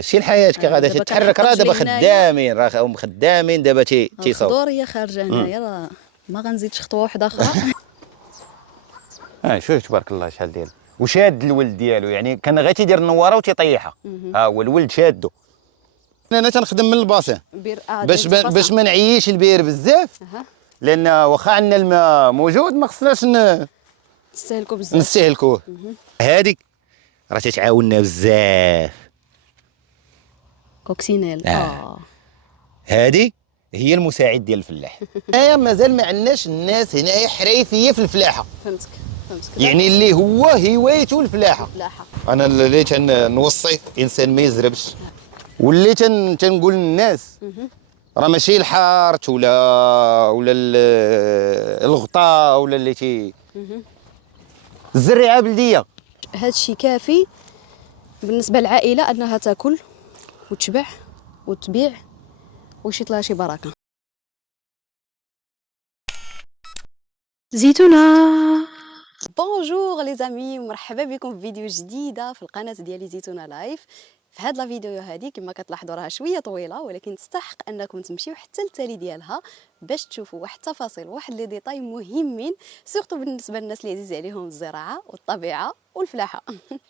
شي الحياه كي غادا تتحرك، راه دابا خدامين، راهم خدامين دابا تيصاوب. الخضور هي خارجه هنايا، راه ما غنزيدش خطوه واحده اخرى. شوف تبارك الله شحال ديال وشاد الولد ديالو، يعني كان غير تيدير النواره وتيطيحها. ها هو الولد شادو. انا تنخدم من الباسين باش ما نعييش البير بزاف، لان واخا عندنا الماء موجود ما خصناش نستهلكوا بزاف. نستهلكوه. هذيك راه تتعاوننا بزاف. كوكسينيل. هذه هي المساعد ديال الفلاح. هنايا مازال ما عندناش الناس هنايا حريفيه في الفلاحه. فهمتك يعني اللي هو هوايته الفلاحه. انا اللي تنوصي انسان ما يزربش، واللي تنقول للناس راه ماشي الحارت ولا الغطاء ولا اللي الزريعه بلديه. هذا الشيء كافي بالنسبه للعائله انها تاكل وتشبع وتبيع ويشيط لها شي بركه. زيتونه. بونجور لي زامي، مرحبا بكم في فيديو جديده في القناه ديالي زيتونه لايف. في هاد لا فيديو هذه كما كتلاحظوا راها شويه طويله، ولكن تستحق انكم تمشيو حتى التالي ديالها باش تشوفوا واحد التفاصيل واحد لي ديتاي مهمين، سورتو بالنسبه للناس اللي عزيز عليهم الزراعه والطبيعه والفلاحه.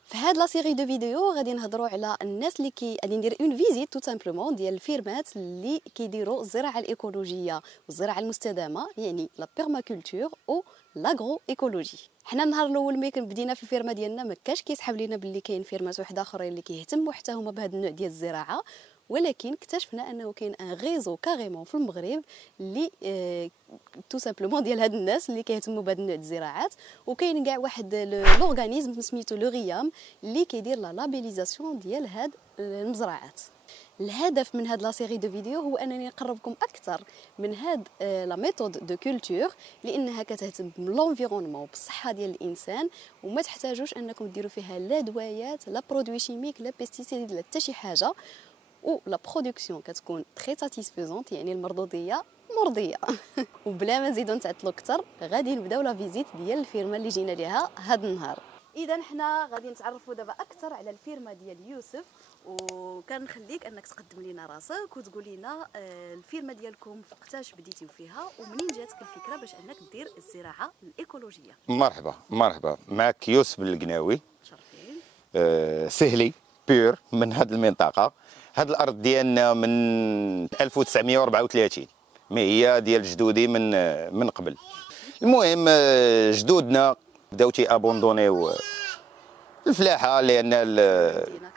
في هاد لا سيري دو فيديو غادي نهضروا على الناس اللي غادي ندير اون فيزيت تو سامبلومون ديال الفيرمات اللي كيديروا الزراعه الايكولوجيه والزراعه المستدامه، يعني لا بيرماكولتور او لاغرو ايكولوجي. حنا النهار الاول ملي بدينا في الفيرما ديالنا ما كاش كيسحب لينا باللي كاين فيرمات واحده اخرين اللي كيهتموا حتى هما بهذا النوع ديال الزراعه، ولكن اكتشفنا انه كاين ان ريزو كاريمون في المغرب اللي تو سامبلومون ديال هاد الناس اللي كيهتموا بهذا النوع ديال الزراعات، وكاين كاع واحد لورغانيزم سميتو لو ريام اللي كيدير لا لابيليزاسيون ديال هاد المزرعات. الهدف من هاد لا سيري دو فيديو هو انني نقربكم اكثر من هاد لا ميثود دو كولتور، لانها كتهتم بالانفيرونمون وبالصحه ديال الانسان، وما تحتاجوش انكم ديروا فيها لا دوايات لا برودوي شيميك لا بيستيسيد لا حتى شي حاجه، و لا برودكسيون كتكون تري ساتيسفيزونت، يعني المردوديه مرضيه. وبلا ما نزيدو نتعطلوا اكثر غادي نبداو لا فيزيت ديال الفيرما اللي جينا ليها هاد النهار. اذا حنا غادي نتعرفوا دابا اكثر على الفيرما ديال يوسف، وكنخليك انك تقدم لينا راسك وتقول لنا الفيرما ديالكم وقتاش بديتيو فيها ومنين جاتك الفكره باش انك دير الزراعه الايكولوجيه. مرحبا معك يوسف القناوي. سهلي بير من هذه المنطقه. هذه الارض ديالنا من 1934 ما هي ديال جدودي من قبل. المهم جدودنا بداو ابوندونيو الفلاحه، لان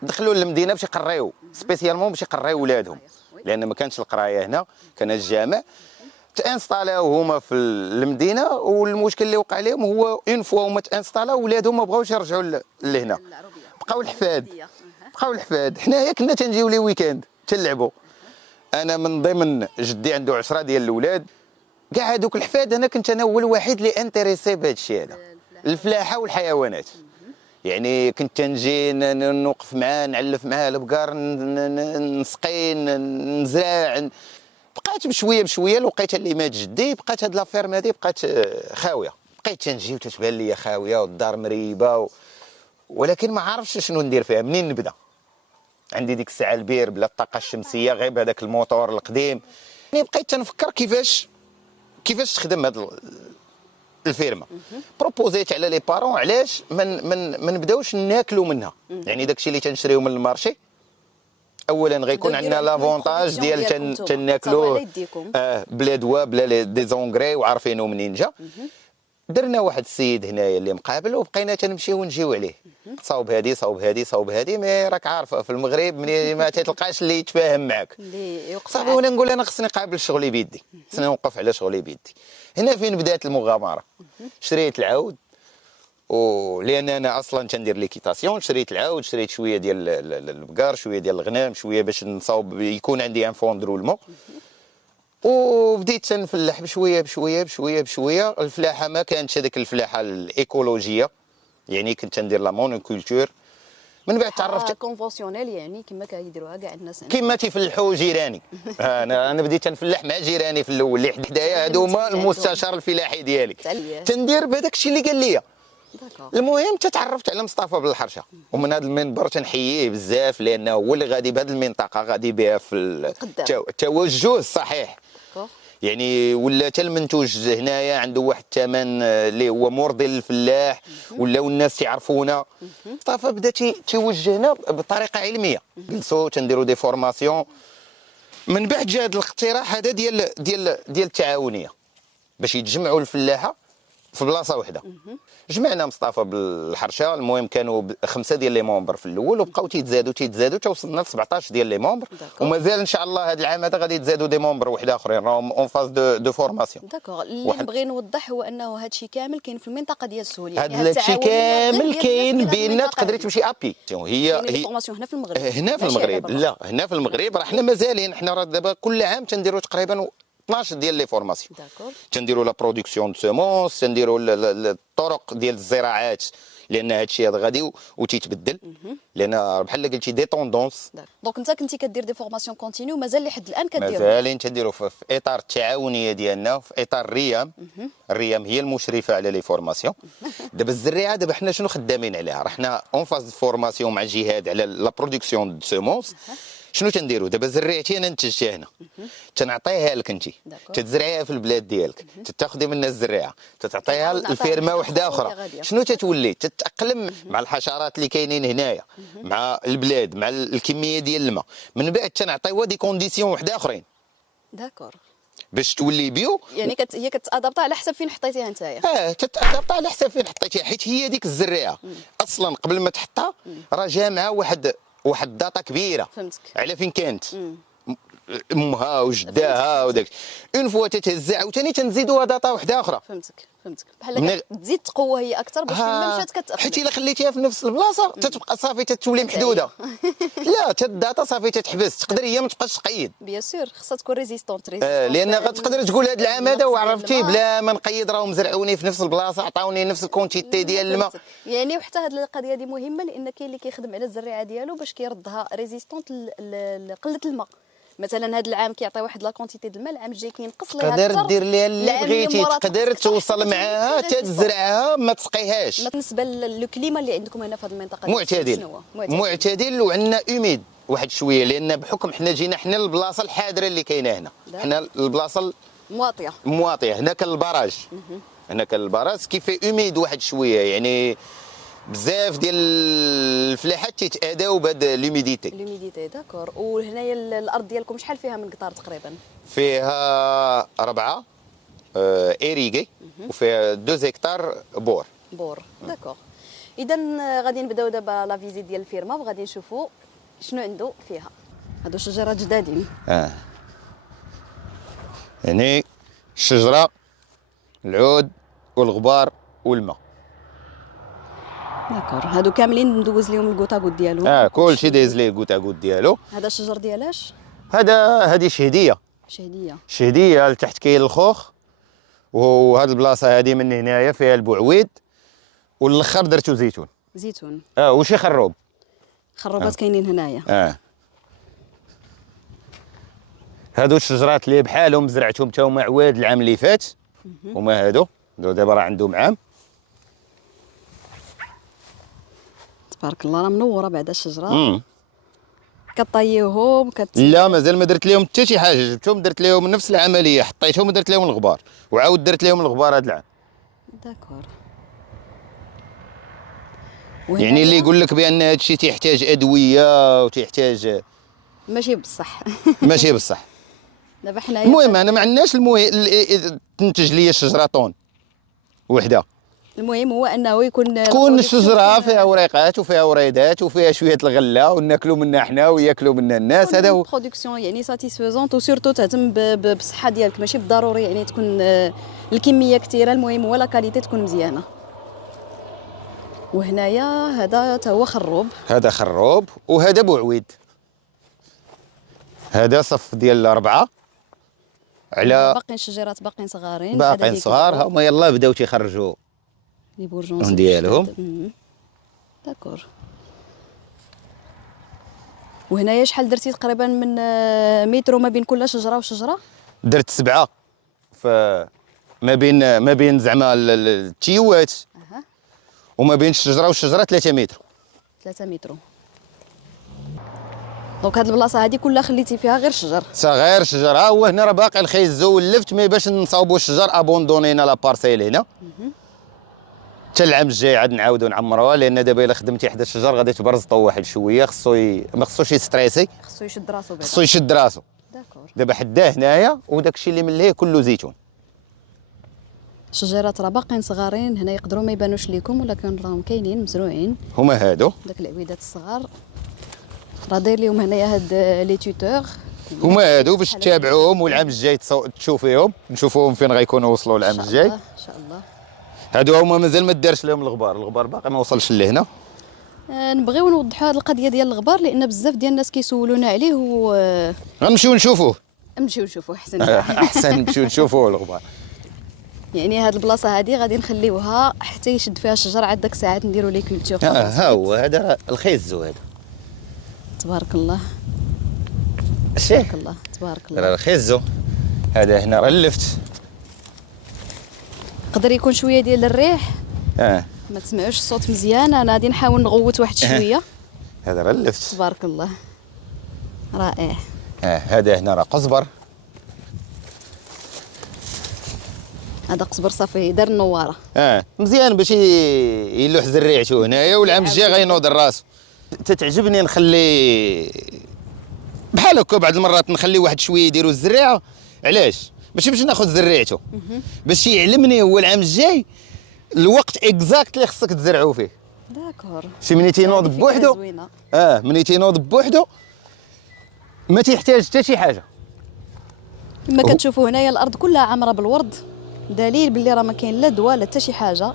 دخلوا للمدينه باش يقريو سبيسيالمون باش يقريو ولادهم، لان ما كانش القرايه هنا، كان الجامع. تانستالاو هما في المدينه، والمشكل اللي وقع لهم هو اون فوا هما تانستالاو ولادهم ما بغاوش يرجعوا لهنا، بقاو الحفاد. حنايا كنا تنجيو لي ويكاند تنلعبوا. انا من ضمن جدي عنده 10 ديال الاولاد، كاع هذوك الحفاد انا كنت انا هو الوحيد اللي انتريسي بهذا الشيء هذا، الفلاحه والحيوانات. يعني كنت تنجي نوقف معاه، نعلف معاه البقر، نسقي، نزرع. بقات بشويه لقيت اللي مات جدي، بقات هاد لافيرم هادي بقات خاويه. بقيت تنجي وتتبان لي خاويه والدار مريبه ولكن ما عارفش شنو ندير فيها، منين نبدا. عندي ديك الساعه البير بلا الطاقه الشمسيه، غير بهذاك الموتور القديم. يعني بقيت تنفكر كيفاش تخدم هاد الفيرما. بروبوزيت على لي بارون علاش ما نبداوش ناكلوا منها. يعني داكشي اللي تنشريو من المارشي اولا غيكون عندنا لافونتاج ديال تناكلوه بلا دواء بلا دي زونغري وعارفينه منين جا. درنا واحد السيد هنايا اللي مقابل، وبقينا تنمشيو ونجيو عليه، صاوب هادي مي راك عارفه في المغرب ملي ما تلقاش اللي يتفاهم معاك صافي. وانا نقول انا خصني نقابل شغلي بيدي، خصني نوقف على شغلي بيدي. هنا فين بدات المغامره. شريت العود، ولان انا اصلا تندير ليكيتاسيون، شريت العود، شريت شويه ديال البقر، شويه ديال الغنم، شويه باش نصاوب يكون عندي ان فون درولمون. وبديت تنفلح بشويه. الفلاحه ما كانتش هذيك الفلاحه الايكولوجيه، يعني كنت تندير لا مونوكولتور. من بعد تعرفت كونفونسيونيل، يعني كما كيديروها كاع الناس كما تيفلحوا جيراني. انا بديت تنفلح مع جيراني في الاول اللي حدايا، هادو هما المستشار الفلاحي ديالي. تندير بهذاك الشيء اللي قال لي. داكور. المهم تعرفت على مصطفى بالحرشه، ومن هذا المنبر تنحييه بزاف لانه هو اللي غادي بهذه المنطقه غادي بها في قدام. التوجه الصحيح. داكور. يعني ولا حتى المنتوج هنايا عنده واحد الثمن اللي هو مرضي للفلاح، ولاو الناس تعرفونا. مصطفى بدا تيوجهنا بطريقه علميه، جلسوا تنديروا دي فورماسيون. من بعد جا هذا الاقتراح هذا ديال التعاونيه باش يتجمعوا الفلاحه في بلاصه واحده. جمعنا مصطفى بالحرشه، المهم كانوا 5 ديال لي مومبر في الاول، وبقاو تيتزادوا توصلنا ل 17 ديال لي مومبر، ومازال ان شاء الله هذا العام هذا غادي يتزادوا دي مومبر واحد اخرين راهم اون فاز دو فورماسيون. داكوغ. اللي نبغي نوضح هو انه هذا الشيء كامل كاين في المنطقه ديال السهوليه، هذا الشيء كامل كاين بيننا، تقدري تمشي ابي. هي فورماسيون هنا في المغرب. هنا في المغرب، لا هنا في المغرب راه حنا مازالين، حنا راه دابا كل عام تنديروا تقريبا 12 ديال لي فورماسيون. داكور. تنديروا لا برودكسيون دو سيمونس، تنديروا الطرق ديال الزراعات، لان هذا الشيء هذا غادي وتيتبدل، لان بحال قلتي دي توندونس. دونك انت كنتي كدير دي فورماسيون كونتينيو مازال لحد الان كديروا؟ مازالين تنديروا في اطار التعاونيه ديالنا، في اطار الريام. الريام هي المشرفه على لي فورماسيون. دابا الزريعه دابا حنا شنو خدامين عليها؟ راه حنا اون فاز فورماسيون مع الجهاد على لا برودكسيون دو سيمونس. شنو تنديروا دابا؟ زريعتي انا نتجتها هنا، تنعطيها لك انت، تتزرعيها في البلاد ديالك، تاخذي منها الزريعه، تعطيها لفيرما واحده اخرى. شنو تتولي؟ تتاقلم مع الحشرات اللي كاينين هنايا، مع البلاد، مع الكميه ديال الماء. من بعد تنعطيوها دي كونديسيون واحده اخرين. داكور. باش تولي بيو. يعني هي كتادابطا على حسب فين حطيتيها نتايا. تتادابطا على حسب فين حطيتيها، حيت هي ديك الزريعه اصلا قبل ما تحطها راه جامعه واحد الداتا كبيره. فهمتك. على فين كانت امها وجداها وداك. اون فوا تتهز عاوتاني تنزيدوها داتا واحده اخرى. فهمتك بحال تزيد تقوى هي اكثر باش فين مشات كتاقلم. حيت الا خليتيها في نفس البلاصه تتبقى صافي تتولي محدوده. لا الداتا صافي تتحبس، تقدر هي ما تبقاش تقيد. بيان سور خصها تكون ريزيستونت. لان غتقدر تقول هذا العام هذا وعرفتي بلا ما نقيد راهم زرعوني في نفس البلاصه، عطاوني نفس الكونتيتي ديال الماء. يعني وحتى هذه القضيه هذه مهمه، لان كاين اللي كيخدم على الزريعه ديالو باش كيردها ريزيستونت لقله الماء. مثلا هذا العام كيعطي واحد لا كونتيتي د الماء، العام الجاي كينقص ليها اكثر. تقدر دير ليها اللي بغيتي، تقدر توصل معاها تزرعها ما تسقيهاش. بالنسبه للكليما اللي عندكم هنا في هذه المنطقه معتدل. معتدل وعندنا اوميد واحد شويه، لان بحكم حنا جينا حنا البلاصه الحاضره اللي كاينه هنا، حنا البلاصه مواطيه. هنا كان البراج، هنا كان البراج كيف اوميد واحد شويه، يعني بزاف ديال الفلاحات تيتاداو بهذا لوميديتي. داكور. وهنايا الارض ديالكم شحال فيها من قطار تقريبا؟ فيها 4 ايريغي، وفيها 2 هكتار بور. داكور. اذا غادي نبداو دابا لا فيزيت ديال الفيرما، وغادي نشوفوا شنو عنده فيها. هادو شجرات جدادين. يعني الشجره، العود والغبار والماء. داكور. هادو كاملين ندوز لهم الكوطاكوط ديالهم. كلشي دايز ليه الكوطاكوط ديالو. هذا الشجر ديالاش؟ هذه شهديه لتحت كاين الخوخ، وهاد البلاصه هذه من هنايا فيها البعويد، والاخر درتو زيتون. وشي خروبات كاينين هنايا. هادو الشجرات اللي بحالهم زرعتهم تا هما عواد العام اللي فات، هما هادو دابا راه عندهم عام. تبارك الله راه منوره بعدا الشجره. كطيوهم لا مازال ما درت لهم حتى شي حاجه، جبتهم درت لهم نفس العمليه، حطيتهم ودرت لهم الغبار، وعاود درت لهم الغبار هذا العام. داكور. يعني اللي يقول لك بان هذا الشيء تيحتاج ادويه وتيحتاج ماشي بصح. ماشي بصح. دابا حنايا المهم انا ما عندناش تنتج لي الشجره طون وحده. المهم هو انه تكون الشجره فيها وريقات وفيها وريدات وفيها شويه الغله وناكلوا منها حنا وياكلوا منها الناس. هذا هو برودكسيون يعني ساتيسفيزونت، وسورتو تهتم بالصحه ديالك، ماشي بالضروري يعني تكون الكميه كثيره، المهم هو لا كاليتي تكون مزيانه. وهنايا هذا تا هو خروب. هذا خروب وهذا بوعويد. هذا صف ديال 4 على باقيين شجيرات باقيين صغار هما يلاه بداو تيخرجوا لي بورجون ديالهم. داكور. وهنايا شحال درتي تقريبا من متر ما بين كل شجره وشجره؟ درت 7 ما بين زعما التيوات، وما بين الشجره والشجره 3 متر. 3 متر. دونك هاد البلاصه هادي كلها خليتي فيها غير شجر؟ صغير شجر. ها هو هنا راه باقي الخيزو ولفت، مي باش نصاوبوا الشجر ابوندونينا لا بارسيل هنا. حتى العام الجاي عاد نعاودوا نعمروها، لان دابا الا خدمتي حدا الشجر غادي تبرزطوا واحد شويه، ما خصوش يستريسي، خصو يشد راسو بعدا. خصو يشد راسو. داكور. دابا حداه هنايا وداك الشيء اللي من ليه كله زيتون. الشجيرات راه باقيين صغارين هنا، يقدروا ما يبانوش ليكم ولكن راهم كاينين مزروعين. هما هادو داك العويدات الصغار راه داير لهم هنايا هاد لي توتور. هما هادو باش تتابعوهم، والعام الجاي تشوفيهم، نشوفوهم فين غيكونوا وصلوا العام الجاي. ان شاء الله. هادو هما مازال ما دارش لهم الغبار باقي ما وصلش لهنا. نبغيو نوضحوا هاد القضيه ديال الغبار، لان بزاف ديال الناس كيسولونا عليه غنمشيو نشوفوه. نمشيو نشوفوه احسن. احسن نمشيو نشوفوه الغبار. يعني هاد البلاصه هادي غادي نخليوها حتى يشد فيها الشجر، عاد داك الساعات نديروا لي كولتور. ها هو هذا راه الخيزو هذا. تبارك الله. شتيه تبارك الله تبارك الله. راه الخيزو هذا هنا راه اللفت. يقدر يكون شويه ديال الريح، ما تسمعوش الصوت مزيان، انا غادي نحاول نغوت واحد شويه. هذا راه اللفت. تبارك الله رائع. هذا هنا راه قزبر. هذا قزبر صافي دار النواره. مزيان باش يلوح زريعته هنايا، والعام الجاي غينوض راسو. تتعجبني نخلي بحال هكا بعض المرات نخلي واحد شويه يديروا الزريعه. علاش؟ ماشي باش ناخذ زريعته، باش يعلمني هو العام الجاي الوقت اكزاكت اللي خصك تزرعوا فيه. داكور. شي ملي تينوض بوحدو، ملي تينوض بوحدو ما تيحتاج حتى شي حاجه. كما كتشوفوا هنايا الارض كلها عامره بالورد، دليل باللي راه ما كاين لا دواء لا حتى شي حاجه.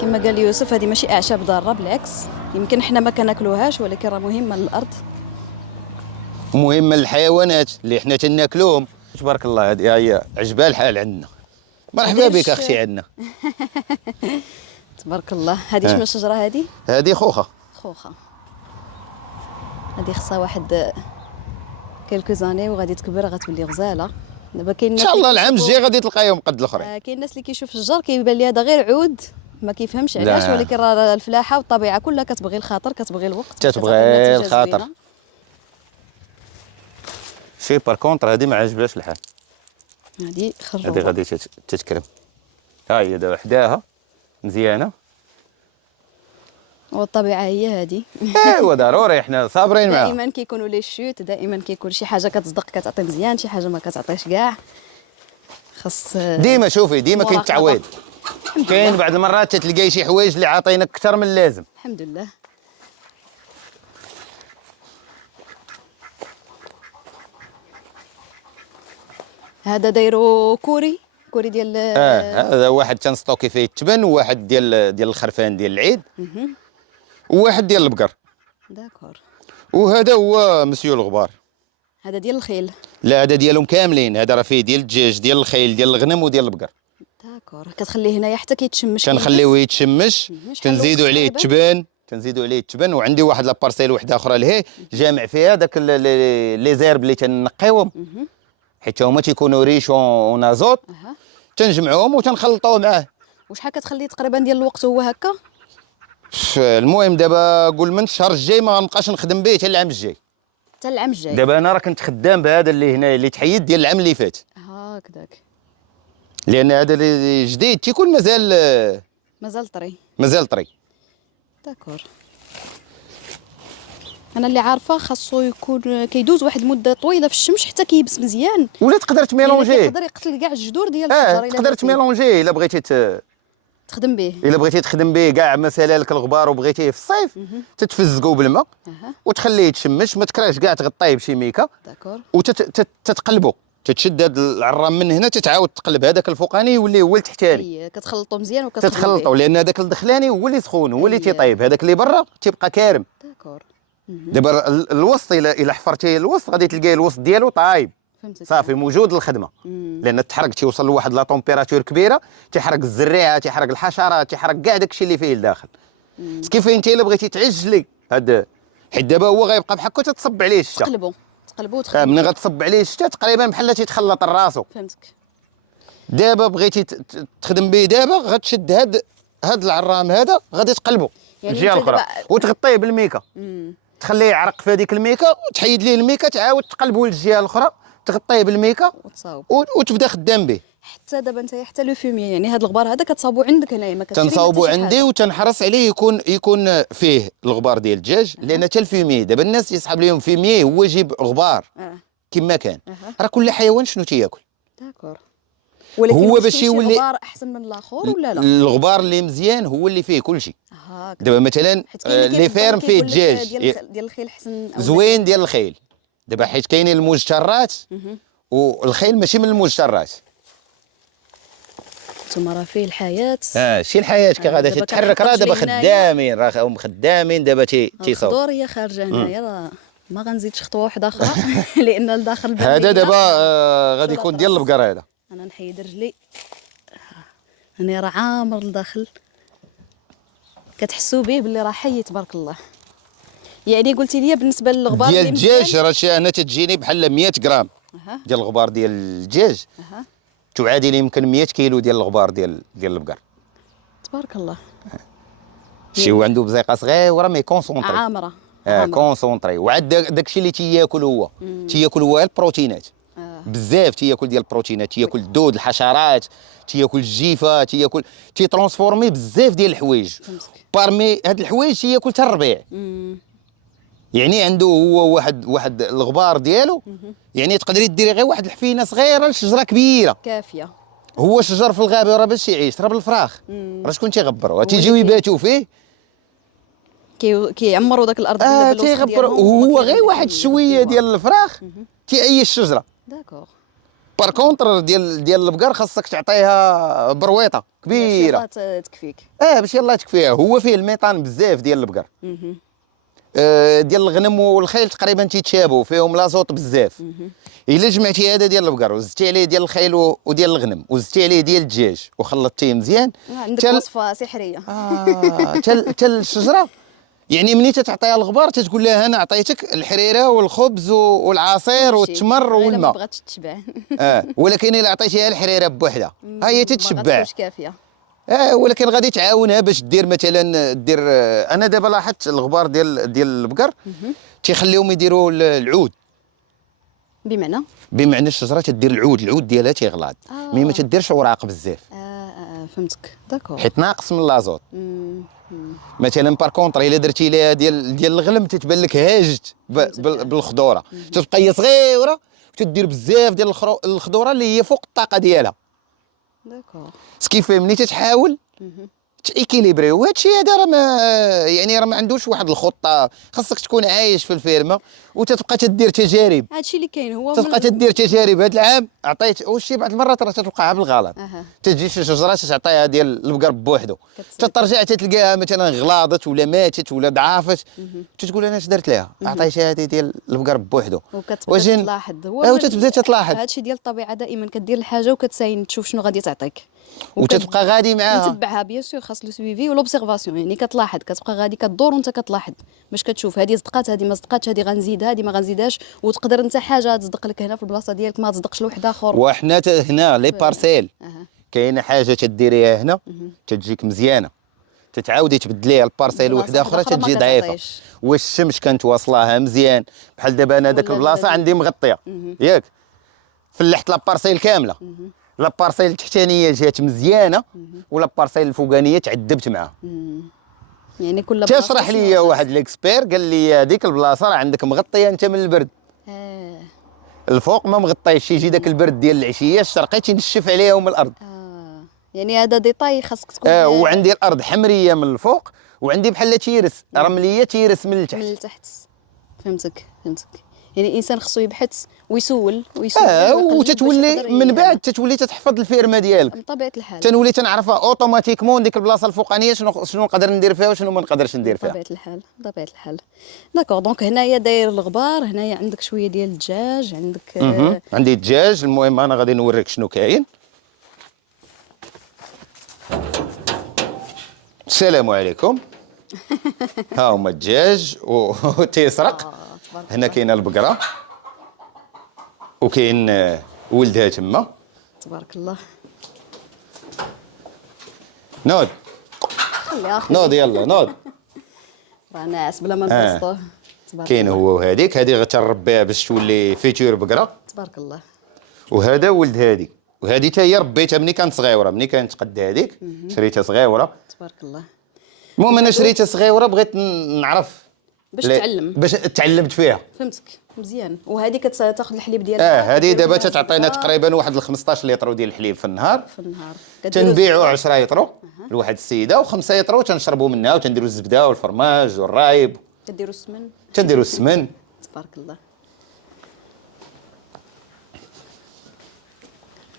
كما قال يوسف هذه ماشي اعشاب ضاره، بالعكس يمكن حنا ما كناكلوهاش ولكن راه مهمه للارض، مهمه للحيوانات اللي حنا تناكلوهم. تبارك الله هذه هي عجبها الحال عندنا. مرحبا بك اختي عندنا. تبارك الله. هذه شنو الشجره هذه؟ هذه خوخه. خوخه. هذه خصها واحد كيلكو زاني وغادي تكبر غتولي غزاله. دابا كاين ان شاء الله العام الجاي غادي تلقايهم قد الاخرين. كاين الناس اللي كيشوف الشجر كيبان ليه هذا غير عود، ما كيفهمش علاش، ولكن راه الفلاحه والطبيعه كلها كتبغي الخاطر، كتبغي الوقت، كتبغي الخاطر. شي بار كونتر هذه ما عجبهاش الحال. هذه خرجوا، هذه غادي تتكرم. ها هي دابا حداها مزيانه، والطبيعه هي هذه. ايوا ضروري حنا صابرين معاها. دائما كيكونوا لي شوت، دائما كيكون شي حاجه كتصدق كتعطي مزيان، شي حاجه ما كتعطيش كاع. خاص ديما شوفي ديما كاين التعويض. كاين بعض المرات تلقاي شي حوايج اللي عاطينك اكثر من اللازم. الحمد لله. هذا دايرو كوري ديال هذا واحد تنستوكي فيه التبن، وواحد ديال الخرفان ديال العيد، وواحد ديال البقر. داكور. وهذا هو مسيو الغبار. هذا ديال الخيل؟ لا هذا ديالهم كاملين، هذا راه فيه ديال الدجاج ديال الخيل ديال الغنم وديال البقر. داكور. كتخليه هنايا حتى كيتشمش؟ كنخليوه يتشمش، تنزيدوا عليه التبن، وعندي واحد لابارسيل وحده اخرى لهيه جامع فيها داك لي زيرب اللي تنقيوهم، حيت هما تيكونوا ريش ونازوت. تنجمعوهم وتنخلطوه معاه. وشحال كتخليه تقريبا ديال الوقت هو هكا؟ المهم دابا قول من الشهر الجاي ما غنبقاش نخدم به حتى العام الجاي. حتى العام الجاي؟ دابا انا راه كنت خدام بهذا اللي هنا اللي تحيد ديال العام اللي فات. هكذاك. لان هذا اللي جديد تيكون مازال طري. داكور. انا اللي عارفه خاصو يكون كيدوز واحد المده طويله في الشمس حتى كيبس مزيان. ولا تقدر تميلونجيه، يقدر يقتل كاع الجذور ديال الشجر. تقدر تميلونجيه الا بغيتي تخدم به. الا بغيتي تخدم به كاع مثلا لك الغبار وبغيتيه في الصيف تتفزقو بالماء وتخليه يتشمش، ما تكرهش كاع تغطيه بشي ميكا. داكور. وتتقلبو، تتشد هذا العرام من هنا تتعاود تقلب هذاك الفوقاني يولي هو التحتاني. كتخلطو مزيان تتخلطو لان هذاك الدخلاني هو اللي سخون، هو اللي تيطيب، هذاك اللي برا تيبقى كارم. داكور. دابا الوسط الا حفرتيه الوسط غادي تلقاي الوسط ديالو طايب صافي موجود للخدمه. لان تحرق تيوصل لواحد لا طومبيراتور كبيره، تيحرق الزريعه، تيحرق الحشرات، تيحرق كاع داكشي اللي فيه لداخل. كيف انت الا بغيتي تعجلي هذا، حيت دابا هو غيبقى بحال هكا تتصب عليه الشتا. تقلبو. ملي غتصب عليه الشتا تقريبا بحال تيتخلط راسو. فهمتك. دابا بغيتي تخدم به، دابا غتشد هاد هذا العرام هذا غادي تقلبه يعني الجهه أنت الاخرى دابا- وتغطيه بالميكا، تخليه يعرق في هذيك الميكا وتحيد ليه الميكا، تعاود تقلبه للجهه الاخرى، تغطيه بالميكا وتصاوب. وتبدا خدام به. حتى دابا انت حتى لو فومي، يعني هذا الغبار هذا كتصاوبو عندك هنايا، ما كتشري تنصاوبو حتى شي عندي حاجة. وتنحرص عليه يكون فيه الغبار ديال الدجاج، لان حتى الفيمي دابا الناس يسحب لهم فيمي هو يجيب غبار كما كان. راه كل حيوان شنو تياكل. داكور. ولكن هو واش باش كاين شي يولي غبار احسن من الاخر ولا لا؟ الغبار اللي مزيان هو اللي فيه كل شيء. هاكا. دابا مثلا حيت كاين اللي اللي كيفضل فارم فيه كيقول لك الدجاج ديال الخيل احسن أو زوين ديال الخيل. دابا حيت كاينين المجترات والخيل ماشي من المجترات. ثم راه فيه الحياه. شي الحياه كي غادا دابا تتحرك، راه كنحط دابا رجلي هنايا. خدامين، راه خدامين دابا تيصاوب. الخضور هي خارجه هنايا، راه ما غنزيدش خطوه واحده اخرى لان لداخل هذا دابا غادي شرب يكون ديال راس. البقر هذا. انا نحيد رجلي هنا، راه عامر لداخل، كتحسوا به باللي راه حي تبارك الله. يعني قلتي لي بالنسبه للغبار ديال اللي مزيان. الدجاج راه شي انا تتجيني بحال 100 غرام ديال الغبار ديال الدجاج، تعادل يمكن 100 كيلو ديال الغبار ديال البقر. تبارك الله. شي هو عنده بزيقه صغيره مي كونسونطري. عامره. كونسونطري. وعاد داكشي اللي تياكل هو تياكل هو البروتينات. بزاف تياكل ديال البروتينات، تياكل الدود، الحشرات، تياكل الجيفه، تيترونسفورمي بزاف ديال الحوايج. بارمي هاد الحوايج تياكل حتى الربيع. يعني عنده هو واحد الغبار ديالو، يعني تقدري ديري غير واحد الحفينه صغيره لشجره كبيره كافيه. هو شجر في الغابه راه باش يعيش راه بالفراخ. راه شكون تيغبروا؟ تيجيو يباتوا فيه، كيعمروا داك الارض بالوسخ تيغبروا ديالهم، وهو غير واحد شويه ديال الفراخ تيعيش الشجره. داكور. بار كونتر ديال البقر خاصك تعطيها برويطه كبيره تكفيك. باش يلاه تكفيها. هو فيه الميطان بزاف ديال البقر. ديال الغنم والخيل تقريبا تيتشابهوا فيهم لازوط بزاف. الا جمعتي هذا ديال البقر وزدتي عليه ديال الخيل وديال الغنم وزدتي عليه ديال الدجاج وخلطتيه مزيان، عندك وصفه سحريه. حتى الشجره يعني ملي تتعطيها الغبار تتقول لها انا عطيتك الحريره والخبز والعصير والتمر والماء. ما والماء. بغاتش تشبع. ولكن الا عطيتيها الحريره بوحدها ها هي تتشبع. ما كافيه. ولكن غادي تعاونها باش دير مثلا انا دابا لاحظت الغبار ديال البقر تيخليهم يديروا العود. بمعنى الشجره تدير العود ديالها تيغلاض، مي ما تديرش اوراق بزاف. فهمتك. داكور. حيت ناقص من لازوت. مثلا بار كونطر الا درتي ليها ديال الغلم تتبان لك هاجت بالخضوره، تتبقى هي صغيره وتدير بزاف ديال الخضوره اللي هي فوق الطاقه ديالها. داكور. سكيف ملي تتحاول تيكيليبري. وهذا الشيء هذا راه ما عندوش واحد الخطه، خاصك تكون عايش في الفيرما وتتبقى تدير تجارب. هادشي اللي كاين هو تبقى تدير تجارب. هذا العام عطيت وشي بعض المرات راه تتوقعها بالغلط. تجي شي شجره تعطيها ديال البقر بوحدو، تترجع تلقاها مثلا غلاضت ولا ماتت ولا ضعافت، تتقول انا اش درت لها؟ عطيتها هذه ديال البقر بوحدو. وكتبدا تلاحظ وتتبدا تلاحظ. هادشي ديال الطبيعه، دائما كدير الحاجه وكتساين تشوف شنو غادي تعطيك وتتبقى غادي معاها. نتبعها بيان سور، خاص لو سويفي ولوبسيرفاسيون، يعني كتلاحظ، كتبقى غادي كدور وانت كتلاحظ باش كتشوف هذه صدقات، هذه ما صدقاتش، هذه غنزيدها، هذه ما غنزيدهاش. وتقدر انت حاجه تصدق لك هنا في البلاصه ديالك ما تصدقش لواحد اخر. وحنا هنا لي بارسيل كاينه حاجه تديريها هنا تتجيك مزيانه، تتعاودي تبدليها البارسيل وحده اخرى تجي ضعيفه. واش الشمس كانت واصلاها مزيان؟ بحال دابا انا داك البلاصه عندي مغطيه ياك، فلحت لابارسيل كامله. لابارسيل التحتانيه جات مزيانه ولا بارسيل الفوقانيه تعذبت معاها. يعني كل بلاصه تشرح لي واحد ليكسبير قال لي هذيك البلاصه راه عندك مغطيه انت من البرد. الفوق ما مغطيش، يجي داك البرد ديال العشيه الشرقي تينشف عليهم الارض. يعني هذا ديتاي خاصك تكون. وعندي الارض حمريه من الفوق وعندي بحال تيرس رمليه تيرس من التحت. من التحت. فهمتك. يعني الانسان خصو يبحث ويسول وتتولي من بعد تتولي تتحفظ الفيرما ديالك بطبيعه الحال. تنولي تنعرفها اوتوماتيكمون ديك البلاصه الفوقانيه شنو نقدر ندير فيها وشنو ما نقدرش ندير فيها. بطبيعه الحال. داكور. دونك هنايا داير الغبار، هنايا عندك شويه ديال الدجاج، عندك عندي الدجاج. المهم انا غادي نوريك شنو كاين. السلام عليكم. ها هما الدجاج وتيسرق. هنا كاينه البقره وكاين ولدها تما. تبارك الله. نوض خليها نوض يلا نوض. راه ناعس بلا ما نبسطوه. تبارك كاين الله. هو وهذيك هذه غتربيها باش تولي فيتور بقره. تبارك الله. وهذا ولد هذيك، وهذه حتى هي ربيتها ملي كانت صغيره، ملي كانت قد هذيك شريتها صغيره. تبارك الله. المهم انا شريتها صغيره بغيت نعرف باش تعلم. باش تعلمت فيها. فهمتك مزيان. وهذه كتاخذ الحليب ديالها. هذه دابا كديروها تعطينا زبدة تقريبا واحد 15 لتر ديال الحليب في النهار. في النهار. تنبيعوا 10 يطرو لواحد السيده، و5 يطرو تنشربوا منها، وتنديروا الزبده والفرماج والرايب. كديروا السمن. تنديروا السمن. تبارك الله.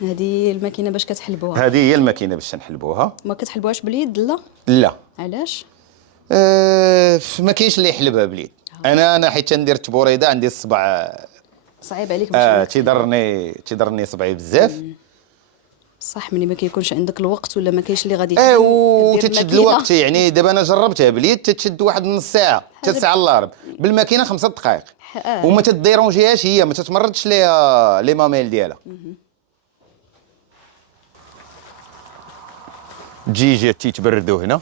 هذه الماكينه باش كتحلبوها. هذه هي الماكينه باش نحلبوها. ما كتحلبوهاش باليد لا؟ لا. علاش؟ ما كاينش اللي يحلبها باليد. انا حيت تندير التبوريده عندي الصبع. صعيب عليك باش تيضرني صبعي بزاف. صح ملي ما كيكونش عندك الوقت ولا ما كاينش اللي غادي وتتشد الوقت. يعني دابا انا جربتها باليد تتشد واحد نص ساعه حتى ساعه الا ربع، بالماكينه 5 دقائق. وما تديرونجيهاش، هي ما تتمردش ليها لي ماميل ديالها. الدجاجات تيتبردوا هنا.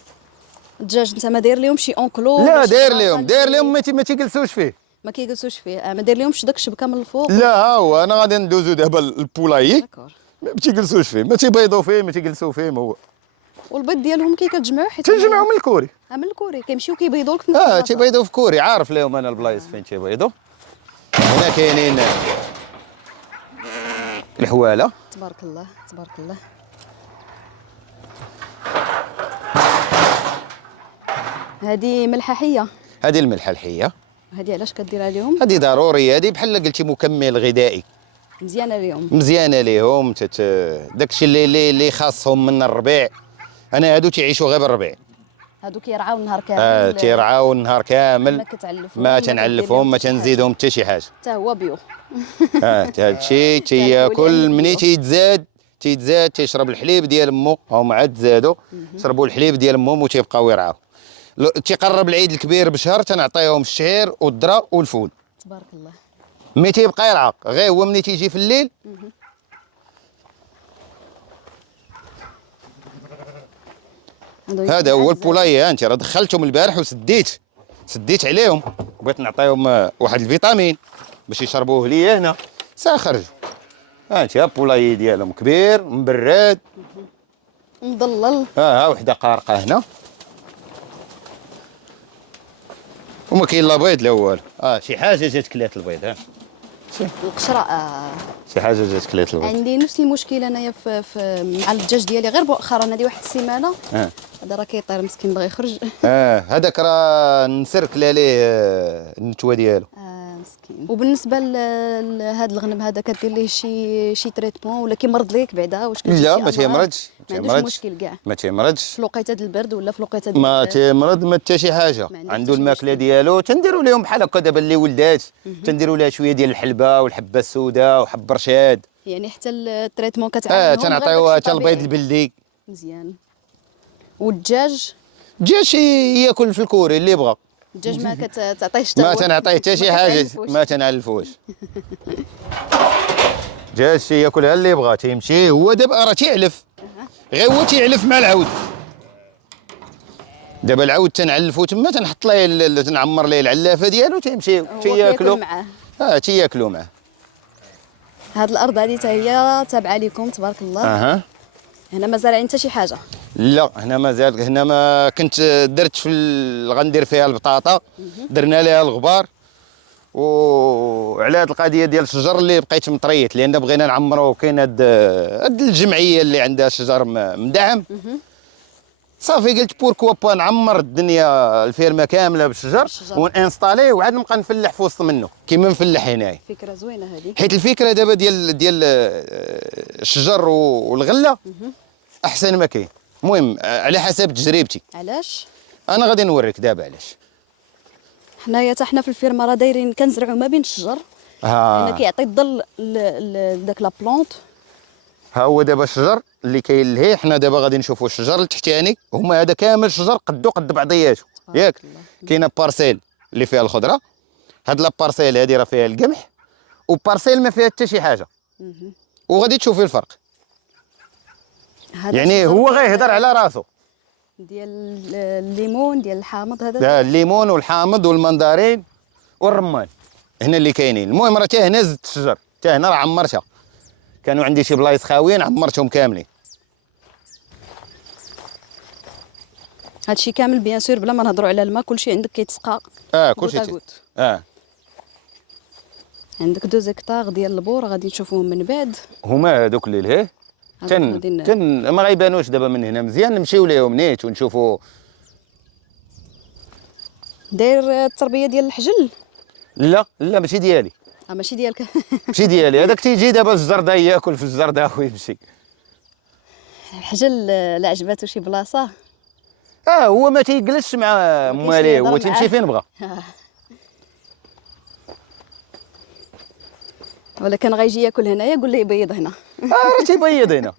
الدجاج انت ما داير لهم شي اونكلو؟ لا داير لهم ما تيجلسوش فيه. ما كيجلسوش فيه. ما داير لهمش داك الشبكه من الفوق؟ لا ها هو انا غادي ندوزو دابا البولايي. داكور. ما تيجلسوش فيه، ما تيبيضوا فيه، ما تيجلسوا فيه. ما هو والبيض ديالهم كي كتجمعوا حيت تنجمعوا من الكوري. من الكوري كيمشيو كيبيضوا لك في نفس البلاصه. تيبيضوا في كوري. عارف لهم انا البلايص فين تيبيضوا. هنا كاينين الحواله. تبارك الله تبارك الله. هذه ملححيه. هذه الملحه الحيه. هذه علاش كديرها لهم؟ هذه ضروري، هذه بحال قلتي مكمل غذائي. مزيانه لهم. مزيانه ليهم. داكشي اللي خاصهم من الربيع. انا هادو تيعيشوا غير بالربيع. هادو كيرعاو النهار كامل. تيرعاو النهار كامل. ما كتعلفوهم. ما تنعلفهم، ما تنزيدهم حتى شي حاجه. حتى هو بيو. هادشي تياكل مني تيتزاد تيشرب الحليب ديال امو. هما عاد تزادوا شربوا الحليب ديال امهم وتيبقاو يرعاو. تيقرب العيد الكبير بشهر تنعطيهم الشعير والذره والفول. تبارك الله. ملي تيبقى يرعى غير هو ملي تيجي في الليل. هذا هو البولاي. انت راه دخلتهم البارح وسديت عليهم. بغيت نعطيهم واحد الفيتامين باش يشربوه ليا هنا. خرجوا. انت البولاي ديالهم كبير مبرد مضلل. ها وحده قارقه هنا. وما كاين لا بيض لا والو. شي حاجه جات كلات البيض. القشره. شي حاجه جات كلات البيض. عندي نفس المشكل انايا مع الدجاج ديالي غير مؤخرا هذه واحد السيمانه. هذا راه كيطير مسكين بغى يخرج. هذاك راه نسركل عليه النتوه ديالو. مسكين. وبالنسبه لهذا الغنم هذا كدير ليه شي تريتمون ولا كيمرض ليك بعدا؟ واش لا ما تيمرضش. ما عندوش مشكل كاع. ما تيمرضش في الوقيته ديال البرد ولا في الوقيته ما تيمرض ما حتى شي حاجه. عنده الماكله ديالو. تنديروا لهم بحال هكا دابا اللي ولدات تنديروا لها شويه ديال الحلبه والحبه السوداء وحب رشاد. يعني حتى التريتمون كتعاونهم. تنعطيوها حتى البيض البلدي. مزيان. والدجاج ياكل في الكوري اللي بغى. الدجاج ما كتعطيهش ما تنعطيه حتى شي حاجه. ما تنعلفوش. الدجاج ياكلها اللي بغى. تيمشي هو دابا راه تيعلف. غير هو تيعلف مع العود. دابا العود تنعلفو تما تنحط ليه تنعمر ليه العلافه ديالو تيمشيو تياكلوا معاه. تياكلوا معاه. هاد الارض هذه حتى هي تابعه لكم تبارك الله. هنا ما زارعين حتى شي حاجه؟ لا هنا مازال. هنا ما كنت درت غندير فيها البطاطا. درنا ليها الغبار. وعلى هاد القضيه ديال الشجر اللي بقيت مطريت لان بغينا نعمرو. كاين هاد الجمعيه اللي عندها شجر مدعم. صافي قلت بوركوا با نعمر الدنيا الفيرما كامله بالشجر ونانستاليه وعاد نبقى نفلح في وسط منه كيما نفلح هنايا. فكره زوينه هذه. حيت الفكره دابا ديال الشجر والغله احسن ما كاين. المهم على حسب تجربتي. علاش؟ انا غادي نوريك دابا علاش. حنايا حتى حنا في الفيرما راه دايرين كنزرعوا ما بين الشجر. لان كيعطي الظل لذاك لا بلونط. ها هو دابا الشجر اللي كاين لهيه. حنا دابا غادي نشوفوا الشجر التحتاني. هما هذا كامل شجر قد بعضياته ياك. كاينه بارسيل اللي فيها الخضره. هاد لابارسيل هادي راه فيها القمح. وبارسيل ما فيها حتى شي حاجه. وغادي تشوفي الفرق. يعني هو غيهضر على راسو. ديال الليمون ديال الحامض هذا. لا، الليمون والحامض والمندارين والرمان هنا اللي كاينين. المهم راه حتى هنا زدت الشجر، حتى هنا راه عمرتها. كانوا عندي شي بلايص خاويين عمرتهم كاملين. هادشي كامل بيان سور بلا ما نهضروا على الماء، كلشي عندك كيتسقى. كلشي غوت. اه عندك 2 هكتار ديال البور غادي نشوفوهم من بعد. هما هذوك اللي لهيه تن ما غيبانوش دابا من هنا مزيان. نمشيو ليهم نيت ونشوفوا. داير التربيه ديال الحجل؟ لا ماشي ديالي. ماشي ديالك. ماشي ديالي هذاك تيجي دابا الجرده ياكل في الجرده ويمشي. الحجل لا عجباتو شي بلاصه. هو ما تيجلسش مع مواليه، هو تيمشي فين بغا. ولا كان غيجي ياكل هنايا قول ليه يبيض هنا. راه تيبيض هنا.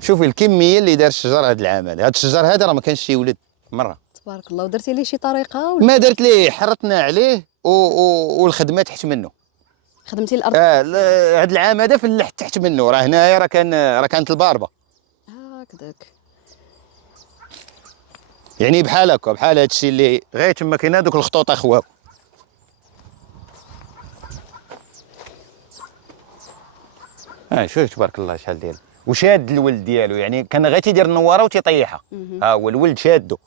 شوفي الكميه اللي دار الشجر هذا العام هذا الشجر هذا راه ما كانش شي ولد مره. تبارك الله. ودرتي ليه شي طريقه ولا ما درت ليه، حرطنا عليه والخدمه تحت منه. خدمتي الارض؟ هذا العام هذا فلحت تحت منه. راه هنايا راه كانت الباربه. هكذاك. يعني بحال هكا، بحال هذا الشيء اللي غير تما كاين هذوك الخطوط اخواو. شوف تبارك الله شحال ديال وشاد الولد ديالو. يعني كان غير تيدير النواره وتيطيحها. هو الولد شادو.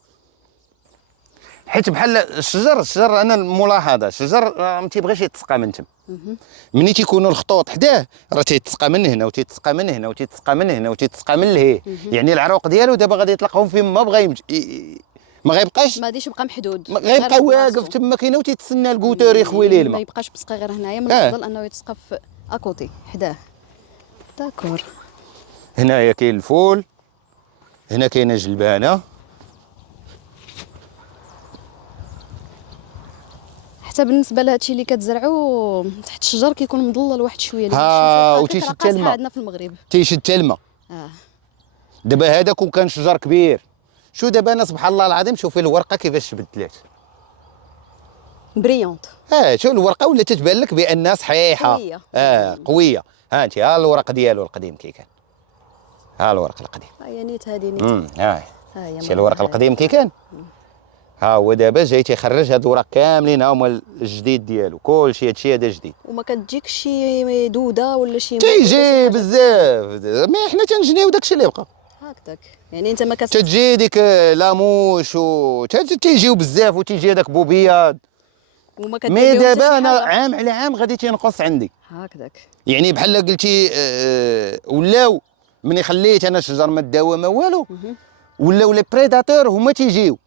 حيت بحال الشجر انا الملاحظه الشجر ما تيبغيش يتسقى من تم. ملي تيكونوا الخطوط حداه راه تيتسقى من هنا وتيتسقى من هنا وتيتسقى من هنا وتيتسقى من لهيه. يعني العروق ديالو دابا غادي يطلقهم فين ما بغا ما غيبقاش، ما غاديش يبقى محدود، غيبقى واقف تما كاينه وتيتسنى الكوتور يخوي ليه الماء. ما يبقاش مسقى غير هنايا، من الافضل انه يتسقى في اكوتي حداه. داكور. هنايا كاين الفول، هنا كاينه جلبانه. حتى بالنسبه لهادشي اللي كتزرعوا تحت الشجر كيكون مضلل واحد شويه. وتيشد حتى الماء عندنا في المغرب تيشد حتى الماء. دابا هذا كون كان شجر كبير. شو دابا انا سبحان الله العظيم شوفي الورقه كيفاش تبدلات بريونط. شوف الورقه ولا تتبان لك بانها صحيحه قويه. قويه. ها انت الورق ديالو القديم كي كان. الورق القديم. نيت هذه نيت. هي شي الورق القديم كي كان. هو دابا جاي تيخرج هاد الوراق كاملين هما الجديد ديالو. كلشي هادشي هذا جديد. وما كتجيك شي دوده ولا شي تيجي بزاف. مي حنا تنجنيو داكشي اللي بقى هكذاك. يعني انت ما تتجي ديك لاموش تيجيو بزاف وتيجي هذاك بوبياض. وما مي دابا انا عام على عام غادي تينقص عندي هكذاك. يعني بحال قلتي ولاو ملي خليت انا الشجر ما داوى ما والو ولاو لي بريداتور هما تيجيو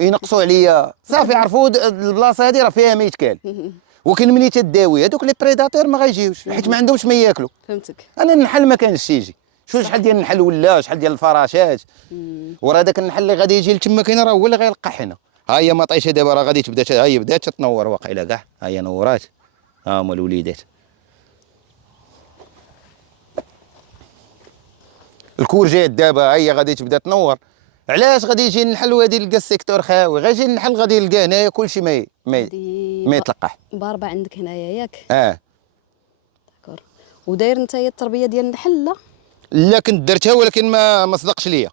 ينقصوا عليا. صافي عرفوا البلاصه هذه راه فيها ما يتكال. ولكن ملي تداوي هذوك لي بريداتور ما غايجيوش حيت ما عندهمش ما ياكلوا. فهمتك. انا النحل ما كانش تيجي. شوف شحال ديال النحل ولا شحال ديال الفراشات. وراه داك النحل اللي غادي يجي لتما كاين راه هو اللي غيلقح هنا. ها هي مطيشه دابا راه غادي تبدا. هي بدات تنور واقيلا كاع. ها هي نورات. ها هما الوليدات. الكورجيت دابا هي غادي تبدا تنور. علاش غادي يجي النحل وغادي يلقى السيكتور خاوي؟ غيجي النحل غادي يلقى هنايا كلشي ما يتلقح. باربه عندك هنايا ياك؟ داكور. وداير نتايا التربيه ديال النحل؟ لا كنت درتها ولكن ما صدقش ليا.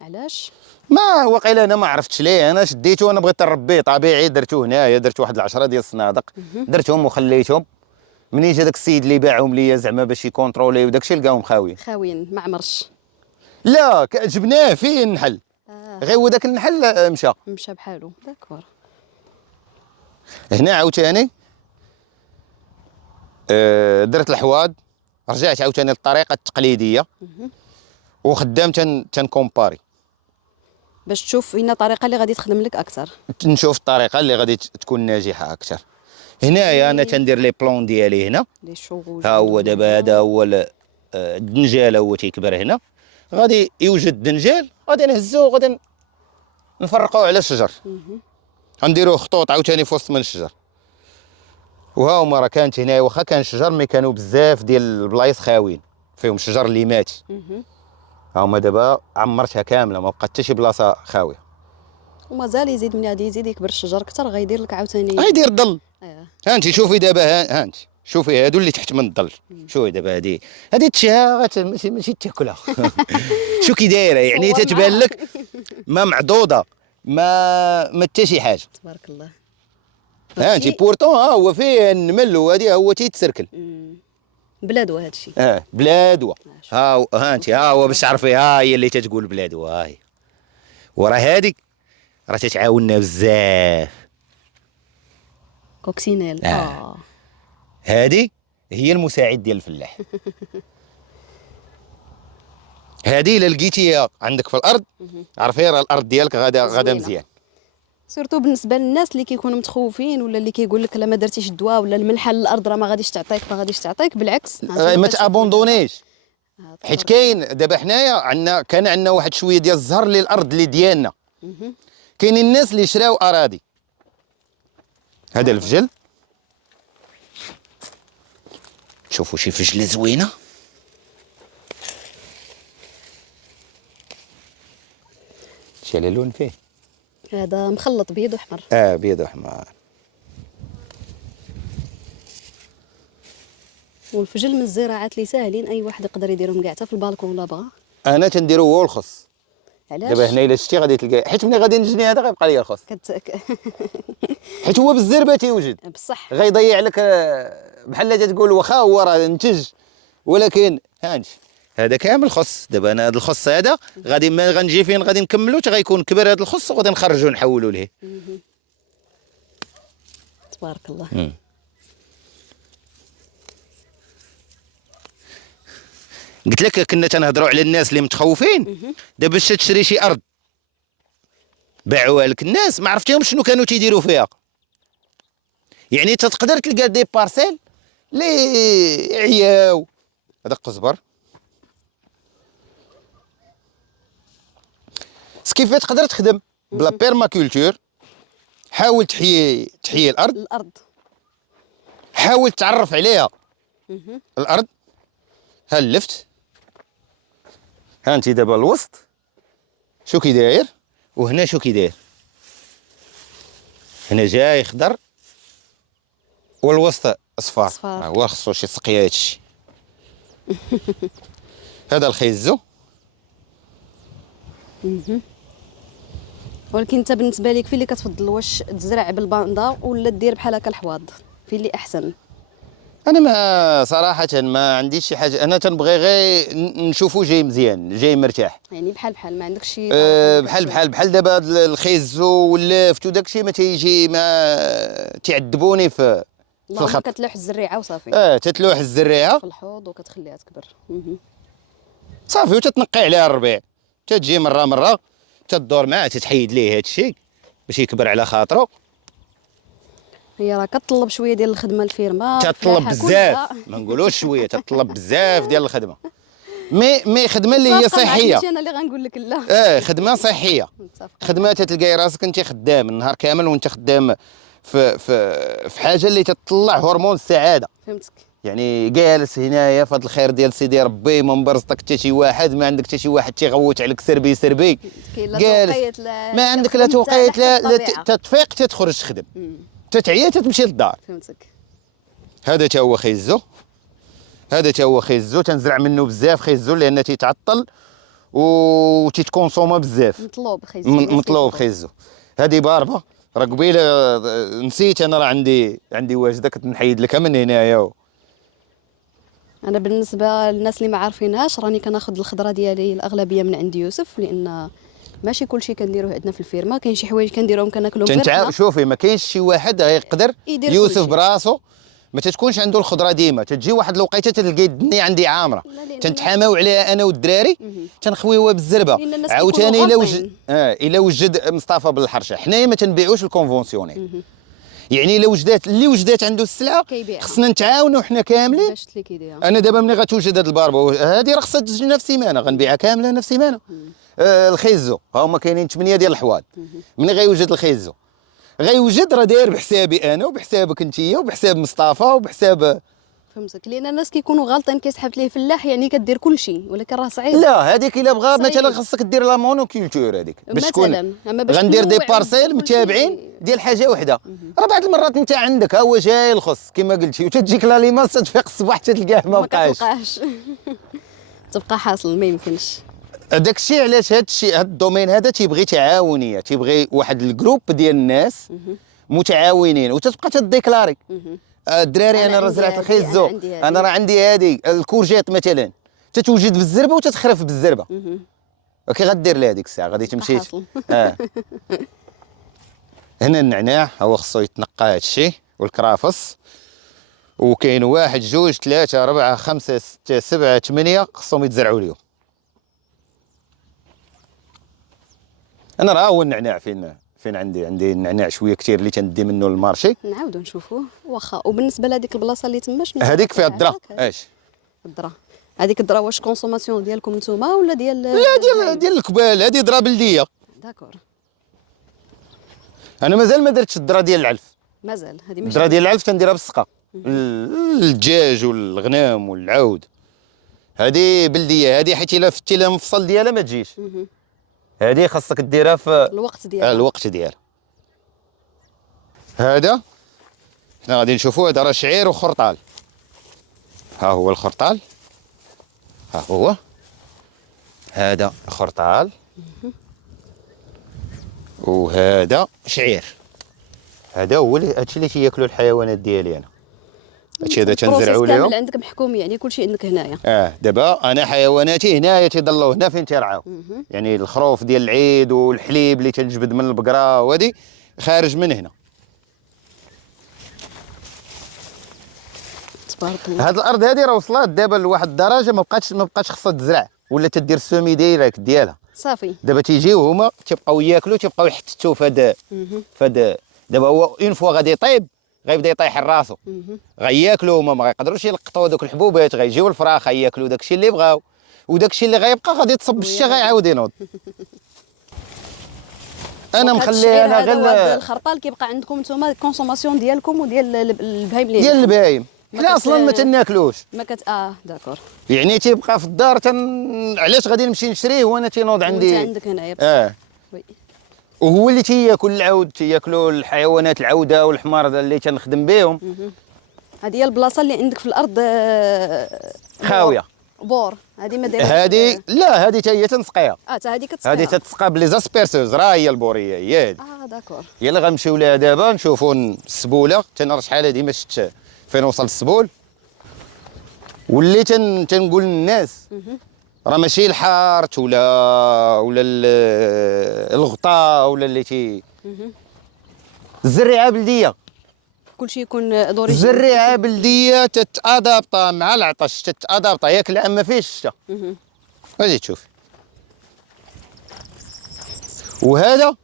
علاش؟ ما واقيلا انا ما عرفتش ليه. انا شديته وانا بغيت نربيه طبيعي. درتو هنايا درت واحد 10 ديال الصنادق درتهم وخليتهم. منين جا داك السيد اللي باعهم ليا زعما باش يكونترولي وداكشي لقاهم خاويين ما عمرش. لا جبناه فيه النحل. غير هو داك النحل مشى بحالو. داكور. هنا عاوتاني درت الحواض. رجعت عاوتاني للطريقه التقليديه وخدام تنكومباري باش تشوف وين الطريقه اللي غادي تخدم لك اكثر. نشوف الطريقه اللي غادي تكون ناجحه اكثر. هنايا انا تندير لي بلون ديالي هنا. ها هو دابا هذا هو الدنجال هو تيكبر هنا. غادي يوجد الدنجال غادي نهزوه غادي نفرقوه على الشجر. غنديروه خطوط عاوتاني في وسط من الشجر. وها هما راه كانت هنايا واخا كان شجر مي كانوا بزاف ديال البلايص خاويين فيهم الشجر اللي مات. ها هما دابا عمرتها كامله ما بقات حتى شي بلاصه خاويه. ومازال يزيد من غادي يزيد يكبر الشجر اكثر غيدير لك عاوتاني غيدير ظل. ها انت شوفي دابا ها انت شوفي هادو اللي تحت من الظل. شوفي دابا هادي تشيها ماشي تاكلها. شو كي دايره يعني صور تتبان معاها. لك ما معضوضه ما حتى شي حاجه. تبارك الله. ها انت بورتون هو فيه النمل وهادي هو تيتسركل. بلادو هذا الشيء. بلادوه. ها انت هو باش تعرفي هي اللي تتقول بلادوه. هاي وراه هادي راه تتعاوننا بزاف. كوكسينيل. هادي هي المساعد ديال الفلاح. هادي الا لقيتيها عندك في الارض عرفي راه الارض ديالك غادا زوينة. مزيان. سورتو بالنسبه للناس اللي كيكونوا متخوفين ولا اللي كيقول لك لا ما درتيش الدواء ولا الملحه للارض راه ما غاديش تعطيك بالعكس. ما تابوندونيش. حيت كاين دابا حنايا كان عندنا واحد شويه ديال الزهر للارض اللي ديالنا. كاينين الناس اللي شراو اراضي. هذا الفجل شوفوا شي فجله زوينه. شي على لون فيه. هذا مخلط بيض واحمر. بيض واحمر. والفجل من الزراعات اللي ساهلين اي واحد يقدر يديرهم كاع حتى في البالكون ولا بغا. انا تنديرو هو الخص. علاش؟ دابا هنا الا شتي غادي تلقى حيت ملي غادي نجني هذا غيبقى ليا الخص. حيت هو بالزربه تيوجد. بصح غيضيع لك بحال تقول واخا هو راه نتج ولكن هانت هذا كامل خص. دابا انا هذا الخص هذا غادي ما غنجي فين غادي نكملو حتى غيكون كبر هذا الخص وغادي نخرجو نحولو ليه. تبارك الله. قلت لك كنا تنهضروا على الناس اللي متخوفين. دابا باش تشري شي ارض باعوها لك الناس ما عرفتيهم شنو كانوا تيديروا فيها. يعني تقدر تلقى دي بارسيل لي عياو. هذا قزبر. كيف تقدر تخدم بلا بيرماكولتور. حاول تحيي الارض. حاول تعرف عليها الارض. ها اللفت. ها انت دابا الوسط شو كي داير وهنا شو كي داير. هنا جاي خضر والوسط اصفر. هو خصو شي سقيا هادشي. هذا الخيزو. ولكن انت بالنسبه لك فين اللي كتفضل واش تزرع بالباندا ولا دير بحال هكا الحواض فين اللي احسن؟ انا ما صراحه ما عنديش شي حاجه. انا تنبغي غير نشوفو جاي مزيان جاي مرتاح. يعني بحال ما عندكش شي بحال دابا الخيزو واللافت وداكشي ما تيجي ما تيعذبوني في الخط. كتلوح الزريعه وصافي. تتلوح الزريعه في الحوض وكتخليها تكبر. صافي وتتنقي عليها الربيع. تتجي مره تدور معاه تتحيد ليه هذا الشيء باش يكبر على خاطرو. هي راه كتطلب شويه ديال الخدمه الفيرما. تطلب بزاف ما نقولوش شويه تطلب بزاف ديال الخدمه. مي خدمه اللي هي صحيه. ماشي انا اللي غنقول لك لا. خدمه صحيه. خدمه تلقاي راسك انت خدام النهار كامل وانت خدام في حاجه اللي تطلع هرمون السعاده. فهمتك. يعني جالس هنايا في هذا الخير ديال سيدي ربي ما مبرزطك حتى شي واحد ما عندك حتى شي واحد تيغوت عليك سربي جالس ما عندك لا توقيت لا تتفيق تخرج تخدم تتعيا تمشي للدار. فهمتك. هذا تا هو خيزو تنزرع منه بزاف خيزو لان تيتعطل وتيتكونسوما بزاف. مطلوب خيزو. هذه باربه راه قبيله نسيت انا راه عندي واجده كنت نحيد لك من هنايا. انا بالنسبه للناس اللي ما عارفينهاش راني كناخذ الخضره ديالي الاغلبيه من عند يوسف لان ماشي كلشي كنديروه عندنا في الفيرما. كاين شي حوايج كنديروهم كناكلوهم. شوفي ما كاينش شي واحد غيقدر يوسف براسو ما تتكونش عنده الخضره ديما. تجي واحد الوقيته تلقاي الدنيا عندي عامره تنتحاماو عليها انا والدراري تنخويوها بالزربه. عاوتاني الا وجد مصطفى بالحرشه حنايا ما تنبيعوش الكونفونسيونيل. يعني الا اللي وجدات عنده السلعه خصنا نتعاونوا حنا كاملين. انا دابا ملي غتوجد هاد الباربه هذه راه خصها تجينا في سيمانه غنبيعها كامله انا في سيمانه. الخيزو ها هما كاينين 8 ديال الحواض. ملي غيوجد الخيزو غيوجد راه داير بحسابي انا وبحسابك انتيا وبحساب مصطفى وبحساب فهمتك، لان الناس كيكونوا غالطين كيسحبت ليه فلاح يعني كدير كل شيء، ولكن راه صعيب. لا هذيك الا بغا صعيب. مثلا خاصك دير لا مونوكولتور هذيك باش تكون مثلا اما باش غندير دي تنوع بارسيل وتدير كل شيء. متابعين ديال حاجه وحده. راه بعض المرات انت عندك ها هو جاي الخص كما قلتي وتجيك لا ليماس تفيق الصباح حتى تلقاه ما بقاش. كتلقاهش. تبقى حاصل ما يمكنش. داك الشيء علاش هاد الشيء هاد الدومين هذا تيبغي تعاونيه، تيبغي واحد الجروب ديال الناس متعاونين وتتبقى تديكلاري. الدراري أنا انا راه عندي زرعت هادي، الخيزو، أنا عندي هادي. انا راه عندي هذه الكورجيت مثلا تتوجد بالزربه وتتخرف بالزربه. كي غدير لها ديك الساعه غادي تمشي حاصل. هنا النعناع هو خصو يتنقى هذا الشيء والكرافس، وكاين 1 2 3 4 5 6 7 8 خصهم يتزرعوا اليوم. انا راه هو النعناع فين عندي النعناع شويه كثير اللي تندي منه للمارشي. نعاودو نشوفوه واخا. وبالنسبه لهذيك البلاصه اللي تما شنو هذيك فيها الدرا؟ الذره. اش الدرا هذيك الدرا واش كونسوماسيون ديالكم نتوما ولا ديال؟ لا ديال الكبال، هذه ذره بلديه. داكور. انا مازال ما درتش الذره ديال العلف. مازال هذه ماشي الذره ديال العلف تنديرها بالسقا، الدجاج والغنام والعود. هذه بلديه، هذه حيت الا فتي لها المفصل ديالها ما تجيش. هذه خاصك ديرها في الوقت ديالها. الوقت ديالها. هذا حنا غادي نشوفوا، هذا راه شعير وخرطال. ها هو الخرطال، ها هو هذا خرطال وهذا شعير. هذا هو هادشي اللي تياكلوا الحيوانات ديالي انا. هادشي هذا تنزرعوا لهم. كامل عندك محكوم يعني كلشي عندك هنايا. دابا انا حيواناتي هنايا تيضلوا هنا فين تيرعاو. يعني الخروف ديال العيد والحليب اللي تنجبد من البقره وهادي خارج من هنا. تبارك الله. هاد الارض هادي راه وصلت دابا لواحد الدرجه ما بقاش خصها تزرع ولا تدير السومي دايركت ديالها. صافي. دابا تيجيو هما تيبقاو ياكلوا تيبقاو يحتتوا فهاد دابا هو اون فوا غادي يطيب غيبدا يطيح راسو. غياكلوا هما ما غيقدروش يلقطوا دوك الحبوبات، غيجيو الفراخ غياكلوا داكشي اللي بغاو، وداكشي اللي غيبقى غادي تصب بالشتا غيعاود ينوض. انا مخلي انا غير الخرطال كيبقى عندكم نتوما كونسوماسيون ديالكم وديال البهايم اللي ديال البهايم. حنا اصلا ما تناكلوش. ما داكور. يعني تيبقى في الدار علاش غادي نمشي نشريه وانا تينوض عندي. وانت عندك هنايا وي. وهو اللي تياكل العود، تياكلوا الحيوانات العوده والحمار اللي تنخدم بهم. هذه هي البلاصه اللي عندك في الارض خاويه. بور هذه ما دايرش. هذه لا هذه حتى هي تنسقيها. حتى هذه كتسقيها. هذه تتسقى بلي زاسبيرسوز، راه هي البوريه هي هذه. داكور. يلا غنمشيو لها دابا نشوفوا السبوله. انا شحال هذه ما شفت فين وصل السبول. واللي تنقول للناس راه ماشي الحارت ولا الغطاء ولا اللي الزريعه بلديه. كلشي يكون دوريجين. الزريعه بلديه تتادابطا مع العطش، تتادابطا ياك العام ما فيهش الشتا. غادي تشوف. وهذا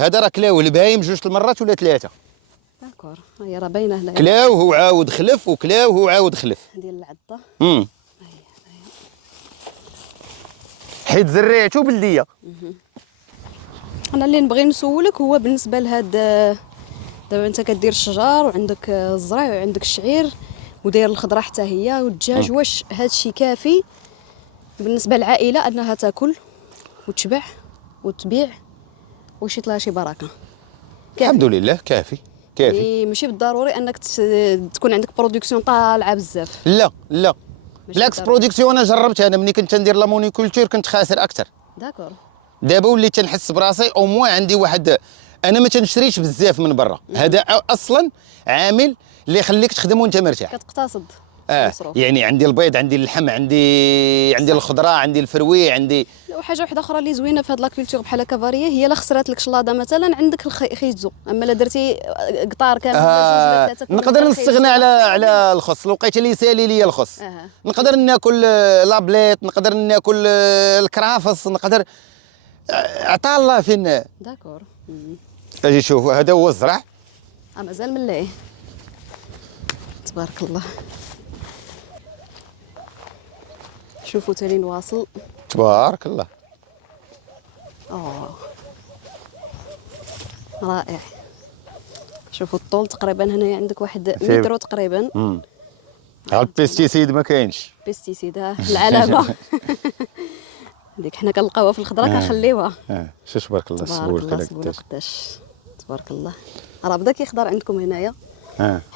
راه كلاوه البهايم 2 المرات ولا 3. داكور. هي راه باينه هنايا. كلاوه وعاود خلف وكلاوه وعاود خلف. ديال العضه. حيت زريعته بلديه. انا اللي نبغي نسولك هو بالنسبه لهاد دابا انت كدير الشجر وعندك الزرع وعندك الشعير وداير الخضره حتى هي والدجاج، واش هاد الشيء كافي بالنسبه للعائله انها تاكل وتشبع وتبيع واش يطلع شي بركه؟ الحمد لله كافي. يعني ماشي بالضروري انك تكون عندك برودكسيون طالعه بزاف. لا بالعكس برودكسيون انا جربتها. انا ملي كنت ندير لا مونيكولتور كنت خاسر اكثر. داكور. دابا وليت تنحس براسي او موان عندي واحد، انا ما تنشريش بزاف من برا. هذا اصلا عامل اللي يخليك تخدم وانت مرتاح. كتقتصد. يعني عندي البيض، عندي اللحم، عندي الخضره، عندي الفروي، عندي. وحاجه واحده اخرى اللي زوينه في هاد لاكولتور بحال كافاريه هي لا خسرات لك شلاضه مثلا عندك الخيزو، اما لا درتي قطار كامل نقدر نستغنى على الخص. لقيت اللي يسالي لي الخص. نقدر ناكل لابليت، نقدر ناكل الكرافس، نقدر عطا الله فين. داكور. اجي شوف هذا هو الزرع. مازال مليه. تبارك الله. شوفوا تالي نواصل. تبارك الله. رائع. شوفوا الطول تقريبا هنا عندك واحد متر تقريبا. البيستيسيد ما كاينش. بيستيسيد العلامه. هذيك حنا كنلقاوها في الخضره كنخليوها. شو تبارك الله تبارك الله السبول قداش تبارك الله. راه بدا كيخضر عندكم هنايا.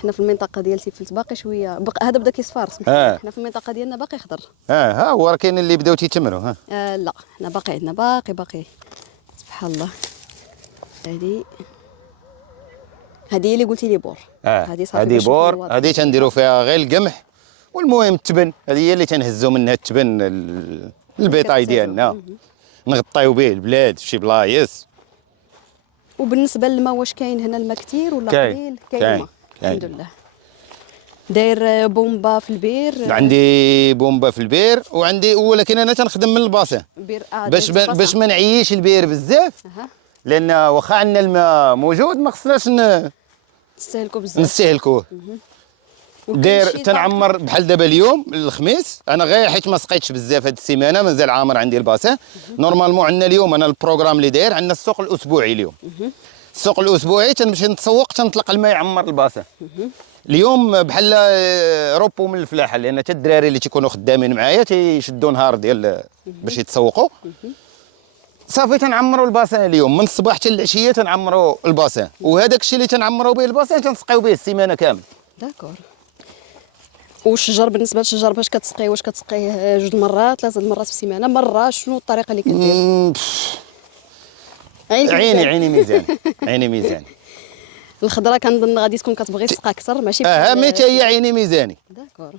حنا في المنطقه ديال تيفلت باقي شويه هذا بدا كيصفر سمح لي. حنا في المنطقه ديالنا باقي خضر. ها هو راه كاين اللي بداو تيتمروا. لا حنا باقي عندنا باقي سبحان الله. هذه اللي قلتي لي بور. هذه صافي. هذه بور، هذه تنديروا فيها غير القمح. والمهم التبن، هذه هي اللي تنهزوا منها التبن البيطاي ديالنا، نغطيو به البلاد في شي بلايص. وبالنسبه للماء واش كاين هنا الماء كثير ولا قليل؟ كاين الماء الحمد لله. داير بومبا في البير؟ عندي بومبا في البير وعندي، ولكن انا تنخدم من الباسين باش ما نعيش البير بزاف. لان واخا عندنا الماء موجود ما خصناش نستهلكوه. داير تنعمر بحال دابا اليوم الخميس، انا غير حيت ما سقيتش بزاف هاد السيمانه مازال عامر عندي الباسين. نورمالمون عندنا اليوم انا البروغرام اللي داير عندنا السوق الاسبوعي اليوم. السوق الاسبوعي تنمشي نتسوق تنطلق الماء يعمر الباسين. اليوم بحال روبو من الفلاحه، لان حتى الدراري اللي تيكونوا خدامين معايا تيشدوا نهار ديال باش يتسوقوا. صافي تنعمروا الباسين اليوم من الصباح حتى العشيه تنعمروا الباسين، وهذاك الشيء اللي تنعمروا به الباسين تنسقيو به السيمانه كامل. داكور. والشجر بالنسبه للشجر باش كتسقيه؟ واش كتسقيه 2 مرات 3 مرات في السيمانه مره؟ شنو الطريقه اللي كدير؟ عيني ميزان. عيني ميزان. الخضره كنظن غادي تكون كتبغي تسقى اكثر ماشي مي هي عيني ميزاني. داكور.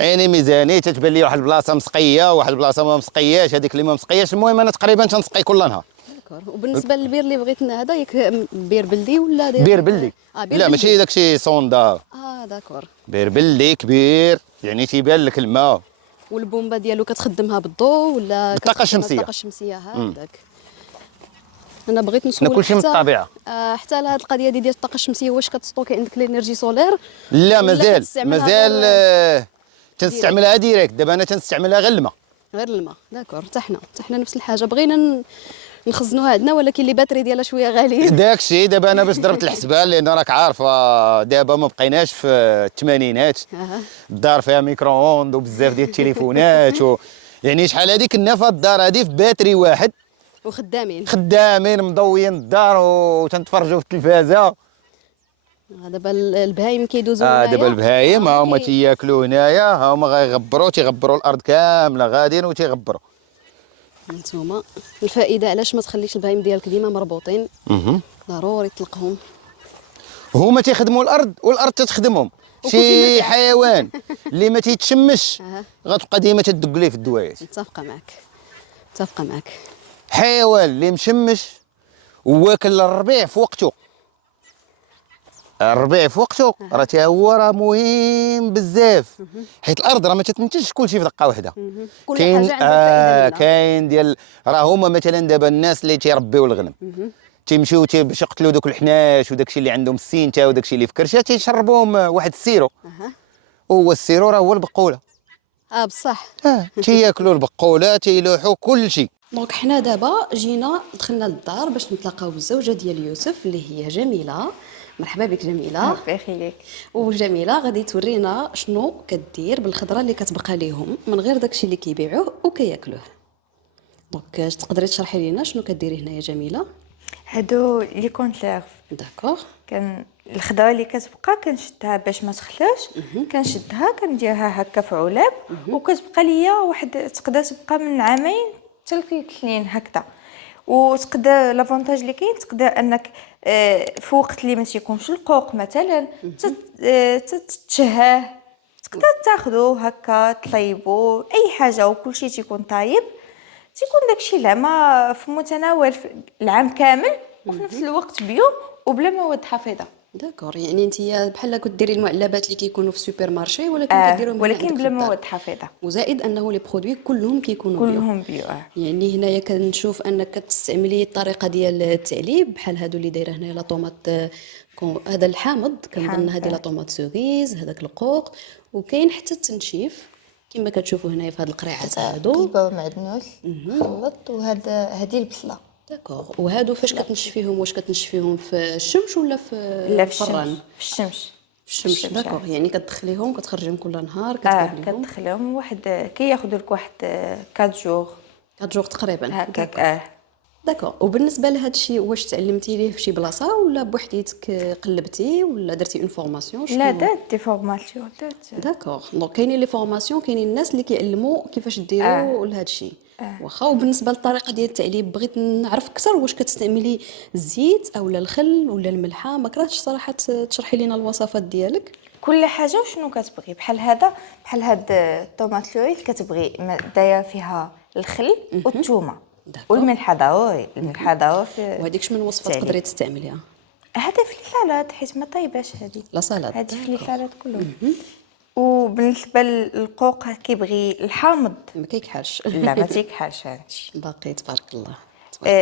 عيني ميزاني تتبان لي واحد البلاصه مسقيه وواحد البلاصه ما مسقياش، هذيك اللي ما مسقياش المهم انا تقريبا تنسقي كل نهار. داكور. وبالنسبه للبير اللي بغيت هذا ياك بير بلدي ولا بير بلدي؟ لا ماشي داكشي صوندا. داكور. بير بلدي كبير يعني تيبان لك الماء. والبومبا ديالو كتخدمها بالضوء ولا بالطاقه الشمسيه؟ بالطاقه الشمسيه هذاك. انا بغيت نسول كلشي من الطبيعه. حتى لهاد القضيه ديال الطاقه الشمسيه واش كتستوكي عندك الانرجي سولير؟ لا مازال تنستعملها ديريكت. دابا انا تنستعملها غير الماء. غير الماء. داكور. حتى حنا نفس الحاجه بغينا نخزنوها عندنا، ولكن اللي باتري ديالها شويه غالي. داك الشيء دابا انا باش ضربت الحسبان، لان راك عارفه دابا ما بقيناش في الثمانينات. الدار فيها ميكرووند وبزاف ديال التليفونات يعني شحال هذيك كنا في الدار هذه في باتري واحد خدامين مضويين الدار وتنتفرجوا في التلفازه. دابا البهايم كيدوزوا هنايا. دابا البهايم ها هما تياكلوا هنايا، ها هما غيغبروا تيغبروا الارض كامله غاديين وتيغبروا. نتوما الفائده علاش ما تخليش البهايم ديالك ديما مربوطين؟ ضروري تطلقهم. هما تيخدموا الارض والارض تتخدمهم. شي حيوان اللي ما تيتشمش غتبقى ديما تدق ليه في الدوايات. متفقه معك. حيوان اللي مشمش واكل الربيع في وقته، راه تا هو راه مهم بزاف، حيت الارض راه ما تتنتجش كلشي في دقه واحده. كاين كاين ديال راه هما مثلا دابا الناس اللي تيربيو الغنم تيمشيو باش يقتلوا دوك الحناش وداكشي اللي عندهم السينتا وداكشي اللي في كرشه تيشربوهم واحد السيرو. هو السيرو راه هو البقوله. بصح. تياكلوا البقوله تيلوحوا كلشي. دونك حنا دابا جينا دخلنا للدار باش نتلاقاو بالزوجه ديال يوسف اللي هي جميله. مرحبا بك جميله. ربي يخليك. وجميله غادي تورينا شنو كدير بالخضره اللي كتبقى ليهم من غير داكشي اللي كيبيعوه وكياكلوه. دونك تقدري تشرحي لينا شنو كديري هنا يا جميله؟ هادو لي كونسيرف. داكوغ. كان الخضره اللي كتبقى كنشدها باش ما تخلاش، كنشدها كنديرها هكا في علاب وكتبقى ليا واحد تقدر تبقى من عامين حتى ل3 سنين هكذا. وتقدر لافونتاج اللي كاين تقدر انك في وقت اللي ما تيكونش القوق مثلا تتشهاه تقدر تاخذو هكا طيبو اي حاجه وكلشي تيكون طايب، تيكون داكشي زعما في متناول العام كامل وفي نفس الوقت بيو وبلا مواد حافظه. داكور. يعني انت بحال كديري المعلبات اللي كيكونوا في السوبر مارشي ولكن كديروهم ولكن بلا مواد حافظه، وزائد انه لي برودوي كلهم كيكونوا كلهم بيو. يعني هنايا كنشوف انك كتستعملي الطريقه ديال التعليب بحال هادو اللي دايره هنايا لا طوماط هذا الحامض كنظن هذه لا طوماط سوغيز هذاك القوق، وكاين حتى التنشيف كما كتشوفوا هنايا في هاد القريعات هادو كيبقاو معدنوس خلط هذه البصله. داكوغ. وهادو فاش كتنشفيهم واش كتنشفيهم في الشمس ولا في لا في الفران؟ الشمس. في الشمس. داكوغ، يعني كتدخليهم كتخرجيهم كل نهار اه كتقابليهم. كتدخلهم واحد كياخذوا لك واحد 4 جوغ 4 جوغ تقريبا. هكاك. داكوغ. وبالنسبه لهذا الشيء واش تعلمتي ليه في شي بلاصه ولا بوحديتك قلبتي ولا درتي اون فورماسيون؟ لا دات دي فورماسيون داكوغ. دونك كاينين لي فورماسيون، كاينين الناس اللي كيعلموا كيفاش ديروا لهذا الشيء. واخا. وبالنسبه للطريقه ديال التعليب بغيت نعرف اكثر، واش كتستعملي الزيت او الخل ولا الملحه؟ ما كرهتش صراحه تشرحي لنا الوصفات ديالك. كل حاجه وشنو كتبغي. بحال هذا بحال هاد الطوماط لويل كتبغي دايره فيها الخل والثومه والملحه ضروري. الملحه ضروري وهذيك شمن وصفه تقدري تستعمليها؟ هذا في السلطات حيت ما طايباش هذه لا سالاد. هذه في السلطات كلهم. وبالنسبه للقوق كيبغي الحامض ما كيكحلش. لا ما تيكحلش هادشي. باقي تبارك الله.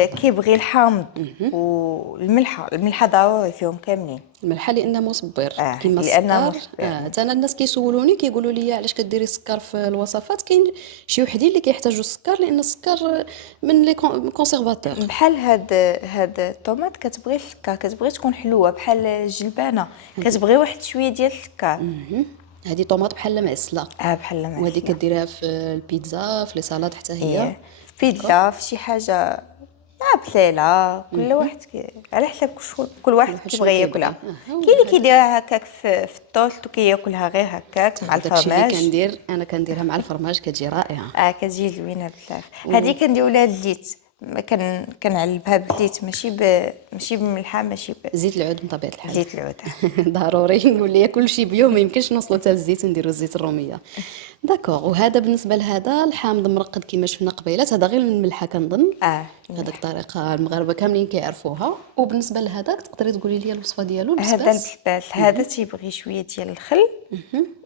كيبغي الحامض والملحه. الملحه ضروري فيهم كاملين. الملحه لانه مصبر كيما لأنه السكر. حتى انا الناس كيسولوني كيقولوا لي علاش كديري السكر في الوصفات. كاين شي وحدين اللي كيحتاجوا السكر لان السكر من لي كونسيرفاتور. بحال هاد الطوماط كتبغي السكر، كتبغي تكون حلوه بحال الجلبانه، كتبغي واحد شويه ديال السكر. هذه طوماط بحال معسله. بحال ما وهذه كديريها في البيتزا في لي سالاد حتى هي. في بيتزا في شي حاجه مع بسيله. كل واحد على حسب كل واحد كيبغي ياكلها. كاين اللي كيديرها هكاك في الطوست وكياكلها غير هكاك مع داكشي اللي الفرماج. انا كنديرها مع الفرماج كتجي رائعه. كتجي زوينه بزاف. هذه كنديروا لها الزيت. كنعلبها بالزيت ماشي بملحه ماشي زيت العود بطبيعه الحال. زيت العود. ضروري نقول لي كلشي بيوم ما يمكنش نوصلوا حتى الزيت ونديروا الزيت الروميه. داكوغ. وهذا بالنسبه لهذا الحامض مرقد كما شفنا قبيلات، هذا غير الملحه كنظن. هذاك الطريقه المغاربه كاملين كيعرفوها. وبالنسبه لهذاك تقدري تقولي لي الوصفه ديالو؟ هذا البسباس هذا تيبغي شويه ديال الخل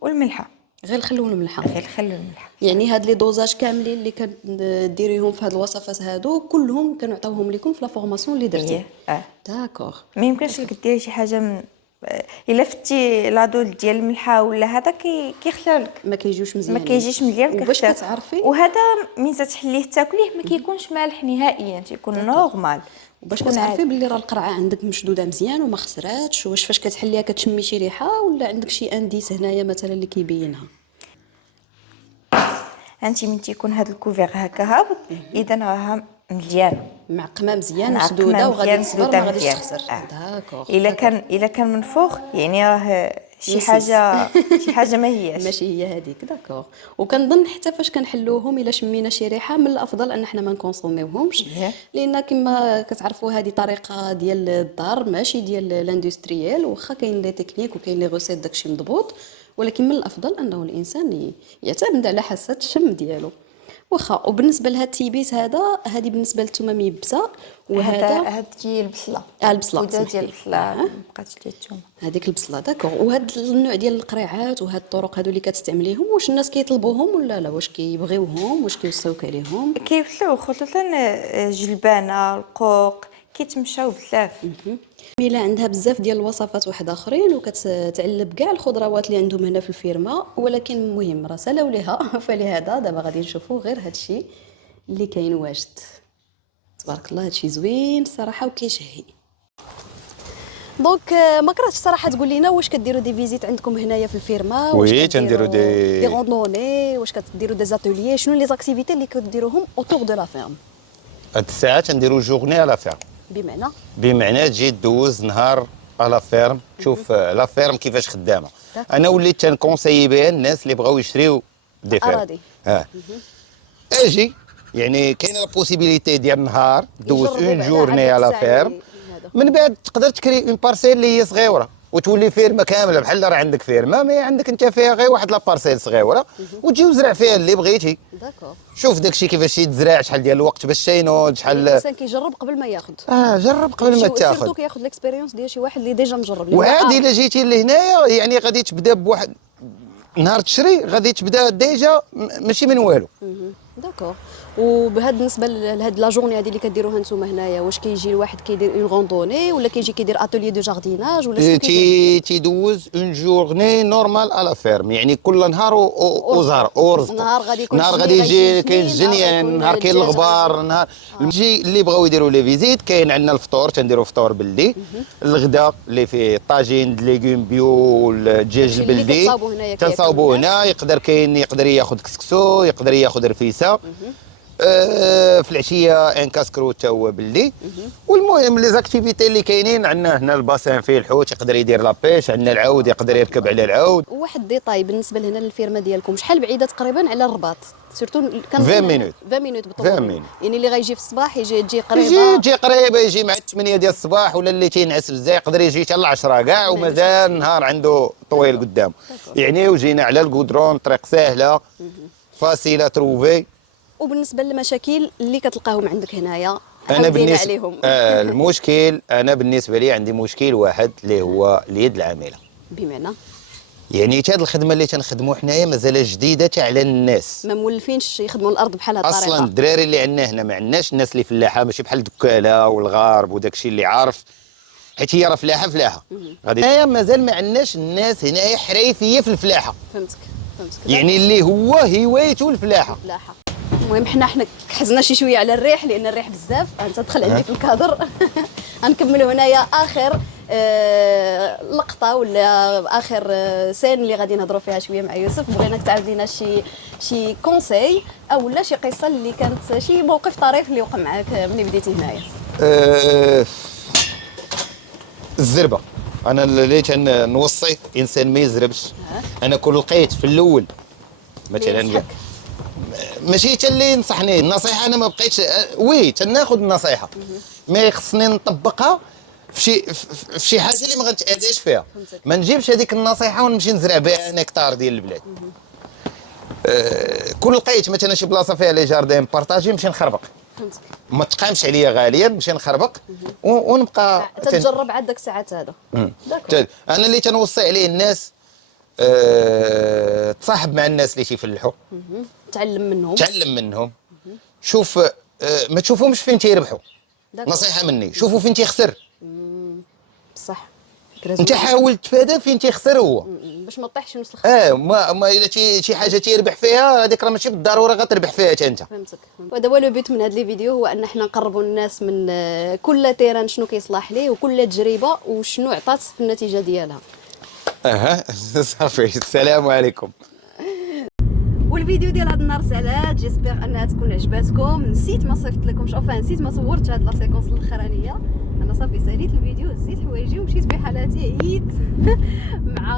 والملحه. غير الخل والملحه. غير الخل والملحه. يعني هاد لي دوزاج كاملين اللي كديريهم في هاد الوصفات هادو كلهم كنعطيوهم لكم في لا فورماسيون اللي درتي. داكوغ. ما يمكنش لك ديري شي حاجه من الا فتي لادول ديال الملحه ولا هذا كيخسر لك. ما كيجيوش مزيان. ما كيجيش مزيان. باش كتعرفي. وهذا من تحليه تاكليه ما كيكونش مالح نهائيا، تيكون نورمال. وباش كتعرفي باللي راه القرعه عندك مشدوده مزيان وما خسراتش، واش فاش كتحليها كتشمي شي ريحه ولا عندك شي انديس هنايا مثلا اللي كيبينها؟ انت من تيكون هذا الكوفير هكا هابط اذا راها مزيانه معقمه مزيان وسدوده وغادي تصبر ما غاديش تخسر. داكوغ. الا كان من فوق يعني راه شي حاجه ما هياش ماشي هي هذيك. داكوغ. وكنظن حتى فاش كنحلوهم الا شمينا شي ريحه من الافضل ان حنا ما نكونسوميوهمش، لان كما كتعرفوا هذه طريقه ديال الدار ماشي ديال الاندستريال. واخا كاين لي تكنيك وكاين لي غوسيت داكشي مضبوط، ولكن من الافضل انه الانسان يعتمد على حاسه الشم ديالو. واخا. وبالنسبه لهاد التيبيس هذه بالنسبه للثومه ميبسه. وهذا ديال البصله. البصله ديال البصله مابقاتش ديال الثومه. هذيك البصله. داكوغ. وهاد النوع ديال القريعات وهاد الطرق هادو اللي كتستعمليهم واش الناس كيطلبوهم ولا لا؟ واش كيبغيوهم؟ واش كيوصيوك عليهم؟ كيوصيو خصوصا الجلبانه القوق كيتمشاو بزاف. ميلا عندها بزاف ديال الوصفات واحد اخرين وكتعلب كاع الخضروات اللي عندهم هنا في الفيرما، ولكن المهم راه سالاو ليها. فلهذا دابا غادي نشوفوا غير هادشي اللي كاين واجد. تبارك الله هادشي زوين الصراحه وكيشهي. دونك ما كرهتش صراحه تقول لنا واش كديروا دي فيزيت عندكم هنايا في الفيرما؟ وي تنديروا دي روندوني، واش كديروا دي زاتوليي؟ شنو لي زاكتيفيتي اللي كديروهم اوتور دو لا فيرم؟ هاد الساعه تنديروا جورني على فيرم. بمعنى تجي دوز نهار على فيرم تشوف لا فيرم كيفاش خدامه. انا وليت تنكونسيي بها الناس اللي بغاو يشريو دي فيرم. اجي يعني كاينه لا بوسيبيليتي ديال النهار دوز اون جورني على فيرم، من بعد تقدر تكري اون بارسيل اللي هي صغيره وتولي فيرما كامله بحال راه عندك فيرما مي عندك انت فيها غير واحد لا بارسيل صغيره وتجي وزرع فيها اللي بغيتي. داكوغ. شوف داكشي كيفاش يتزرع، شحال ديال الوقت باش تينوض، شحال الانسان كيجرب قبل ما ياخذ. جرب قبل ما تاخذ. سيرتو كياخذ ليكسبيريونس ديال شي واحد اللي ديجا مجرب. وعادي الا جيتي لهنايا يعني غادي تبدا بواحد نهار تشري غادي تبدا ديجا ماشي من والو. داكوغ. وبهذا بالنسبه لهاد لا جورني هذه اللي كديروها نتوما هنايا، واش كيجي الواحد كيدير اون غوندوني ولا كيجي كيدير اتولي دو جارديناج ولا شنو كيدير؟ تيدوز اون جورني نورمال على فيرم، يعني كل نهار وزهر ورزق. نهار غادي يكون نهار الجني غادي يجي كاين جنين، الجنيان، نهار كاين الغبار، نهار نجي اللي بغاو يديروا لي فيزيت. كاين عندنا الفطور، تنديروا فطور بلدي. الغداء اللي فيه طاجين ليغوم بيو، الدجاج اللي البلدي كتصاوبوا هنايا تنصاوبوا هنا. يقدر ياخذ كسكسو، يقدر ياخذ رفيسه. في العشيه ان كاسكرو تا هو بلدي. والمهم لي زاكتيفيتي اللي كاينين عندنا هنا، الباسان فيه الحوت يقدر يدير لابيش، عندنا العود يقدر يركب على العود. واحد ديطاي بالنسبه لهنا للفيرما ديالكم، شحال بعيده تقريبا على الرباط؟ سورتو 20 مينوت. 20 مينوت 20 بالطبع. مينوت. يعني اللي غيجي في الصباح تجي قريبه، يجي قريبه، يجي مع 8 ديال الصباح، ولا اللي تينعس بزاف يقدر يجي حتى ل 10 كاع ومازال النهار عنده طويل قدام. يعني وجينا على الكودرون، طريق سهله فاسيله تروفي. وبالنسبه للمشاكل اللي كتلقاهم عندك هنايا انا حاولنا بالنسبه عليهم. المشكل، انا بالنسبه لي عندي مشكل واحد اللي هو اليد العامله. بمعنى يعني هاد الخدمه اللي تنخدموا حنايا مازال جديده حتى على الناس، ما مولفينش يخدموا الارض بحال هاد الطريقه. اصلا الدراري اللي عندنا هنا ما عندناش الناس اللي فلاحه، ماشي بحال الدكاله والغارب وداك الشيء اللي عارف، حيت هي راه فلاحه غادي. هنايا مازال ما عندناش الناس هنايا حريفيه في الفلاحه، فهمتك يعني اللي هو هوايته الفلاحه. فلاحه. المهم حنا حزنا شي شويه على الريح، لان الريح بزاف. انت دخل عندي في الكادر. غنكملوا هنايا اخر لقطه ولا اخر سين اللي غادي نهضروا فيها شويه مع يوسف. بغيناك تعاود لنا شي كونساي او لا شي قصه اللي كانت شي موقف طريف اللي وقع معاك ملي بديتي هنايا. الزربه، انا اللي تنوصي انسان ما يزربش. انا كون لقيت في الاول مثلا، ماشي حتى اللي نصحني النصيحه، انا ما بقيتش وي تناخذ النصيحه، مي خصني نطبقها في شي حاجه اللي ما غنتاذاش فيها. ما نجيبش هذيك النصيحه ونمشي نزرع بها نكتار ديال البلاد. كون لقيت مثلا شي بلاصه فيها لي جاردين بارطاجي نمشي نخربق. فهمتك. ما تقامش عليا غاليا، نمشي نخربق ونبقى تتجرب عاد داك الساعات هذا. انا اللي تنوصي عليه الناس، تصاحب مع الناس اللي تيفلحوا، تعلم منهم. شوف، ما تشوفهمش فين تيربحوا. نصيحه مني، شوفوا فين تيخسر. صح. انت حاول تفادى فين تيخسر هو، باش ما طيحش نفس الخساره. ما الا شي حاجه تيربح فيها هذيك راه ماشي بالضروره غتربح فيها حتى انت. فهمتك. ودابا لو بيت من هذا لي فيديو هو ان حنا نقربوا الناس من كل تيران شنو كيصلح ليه وكل تجربه وشنو عطات في النتيجه ديالها. صافي، السلام عليكم. والفيديو ديال هذا النهار سالات، جيسبيغ انها تكون عجباتكم. نسيت ما صيفط لكمش، نسيت ما صورتش هاد لا سيكونس الاخرانيه. انا صافي ساليت الفيديو، هزيت حوايجي ومشيت بحالاتي، عييت مع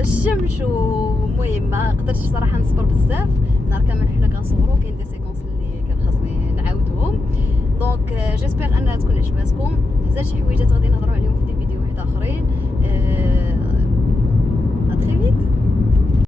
الشمس. ومهم ما قدرتش صراحه نصبر بزاف. نهار كامل حنا كنصوروا، كاين دي سيكونس اللي كان خاصني نعاودهم. دونك جيسبيغ انها تكون عجباتكم. مازال شي حويجات غادي نهضروا عليهم في دي فيديو واحد اخرين.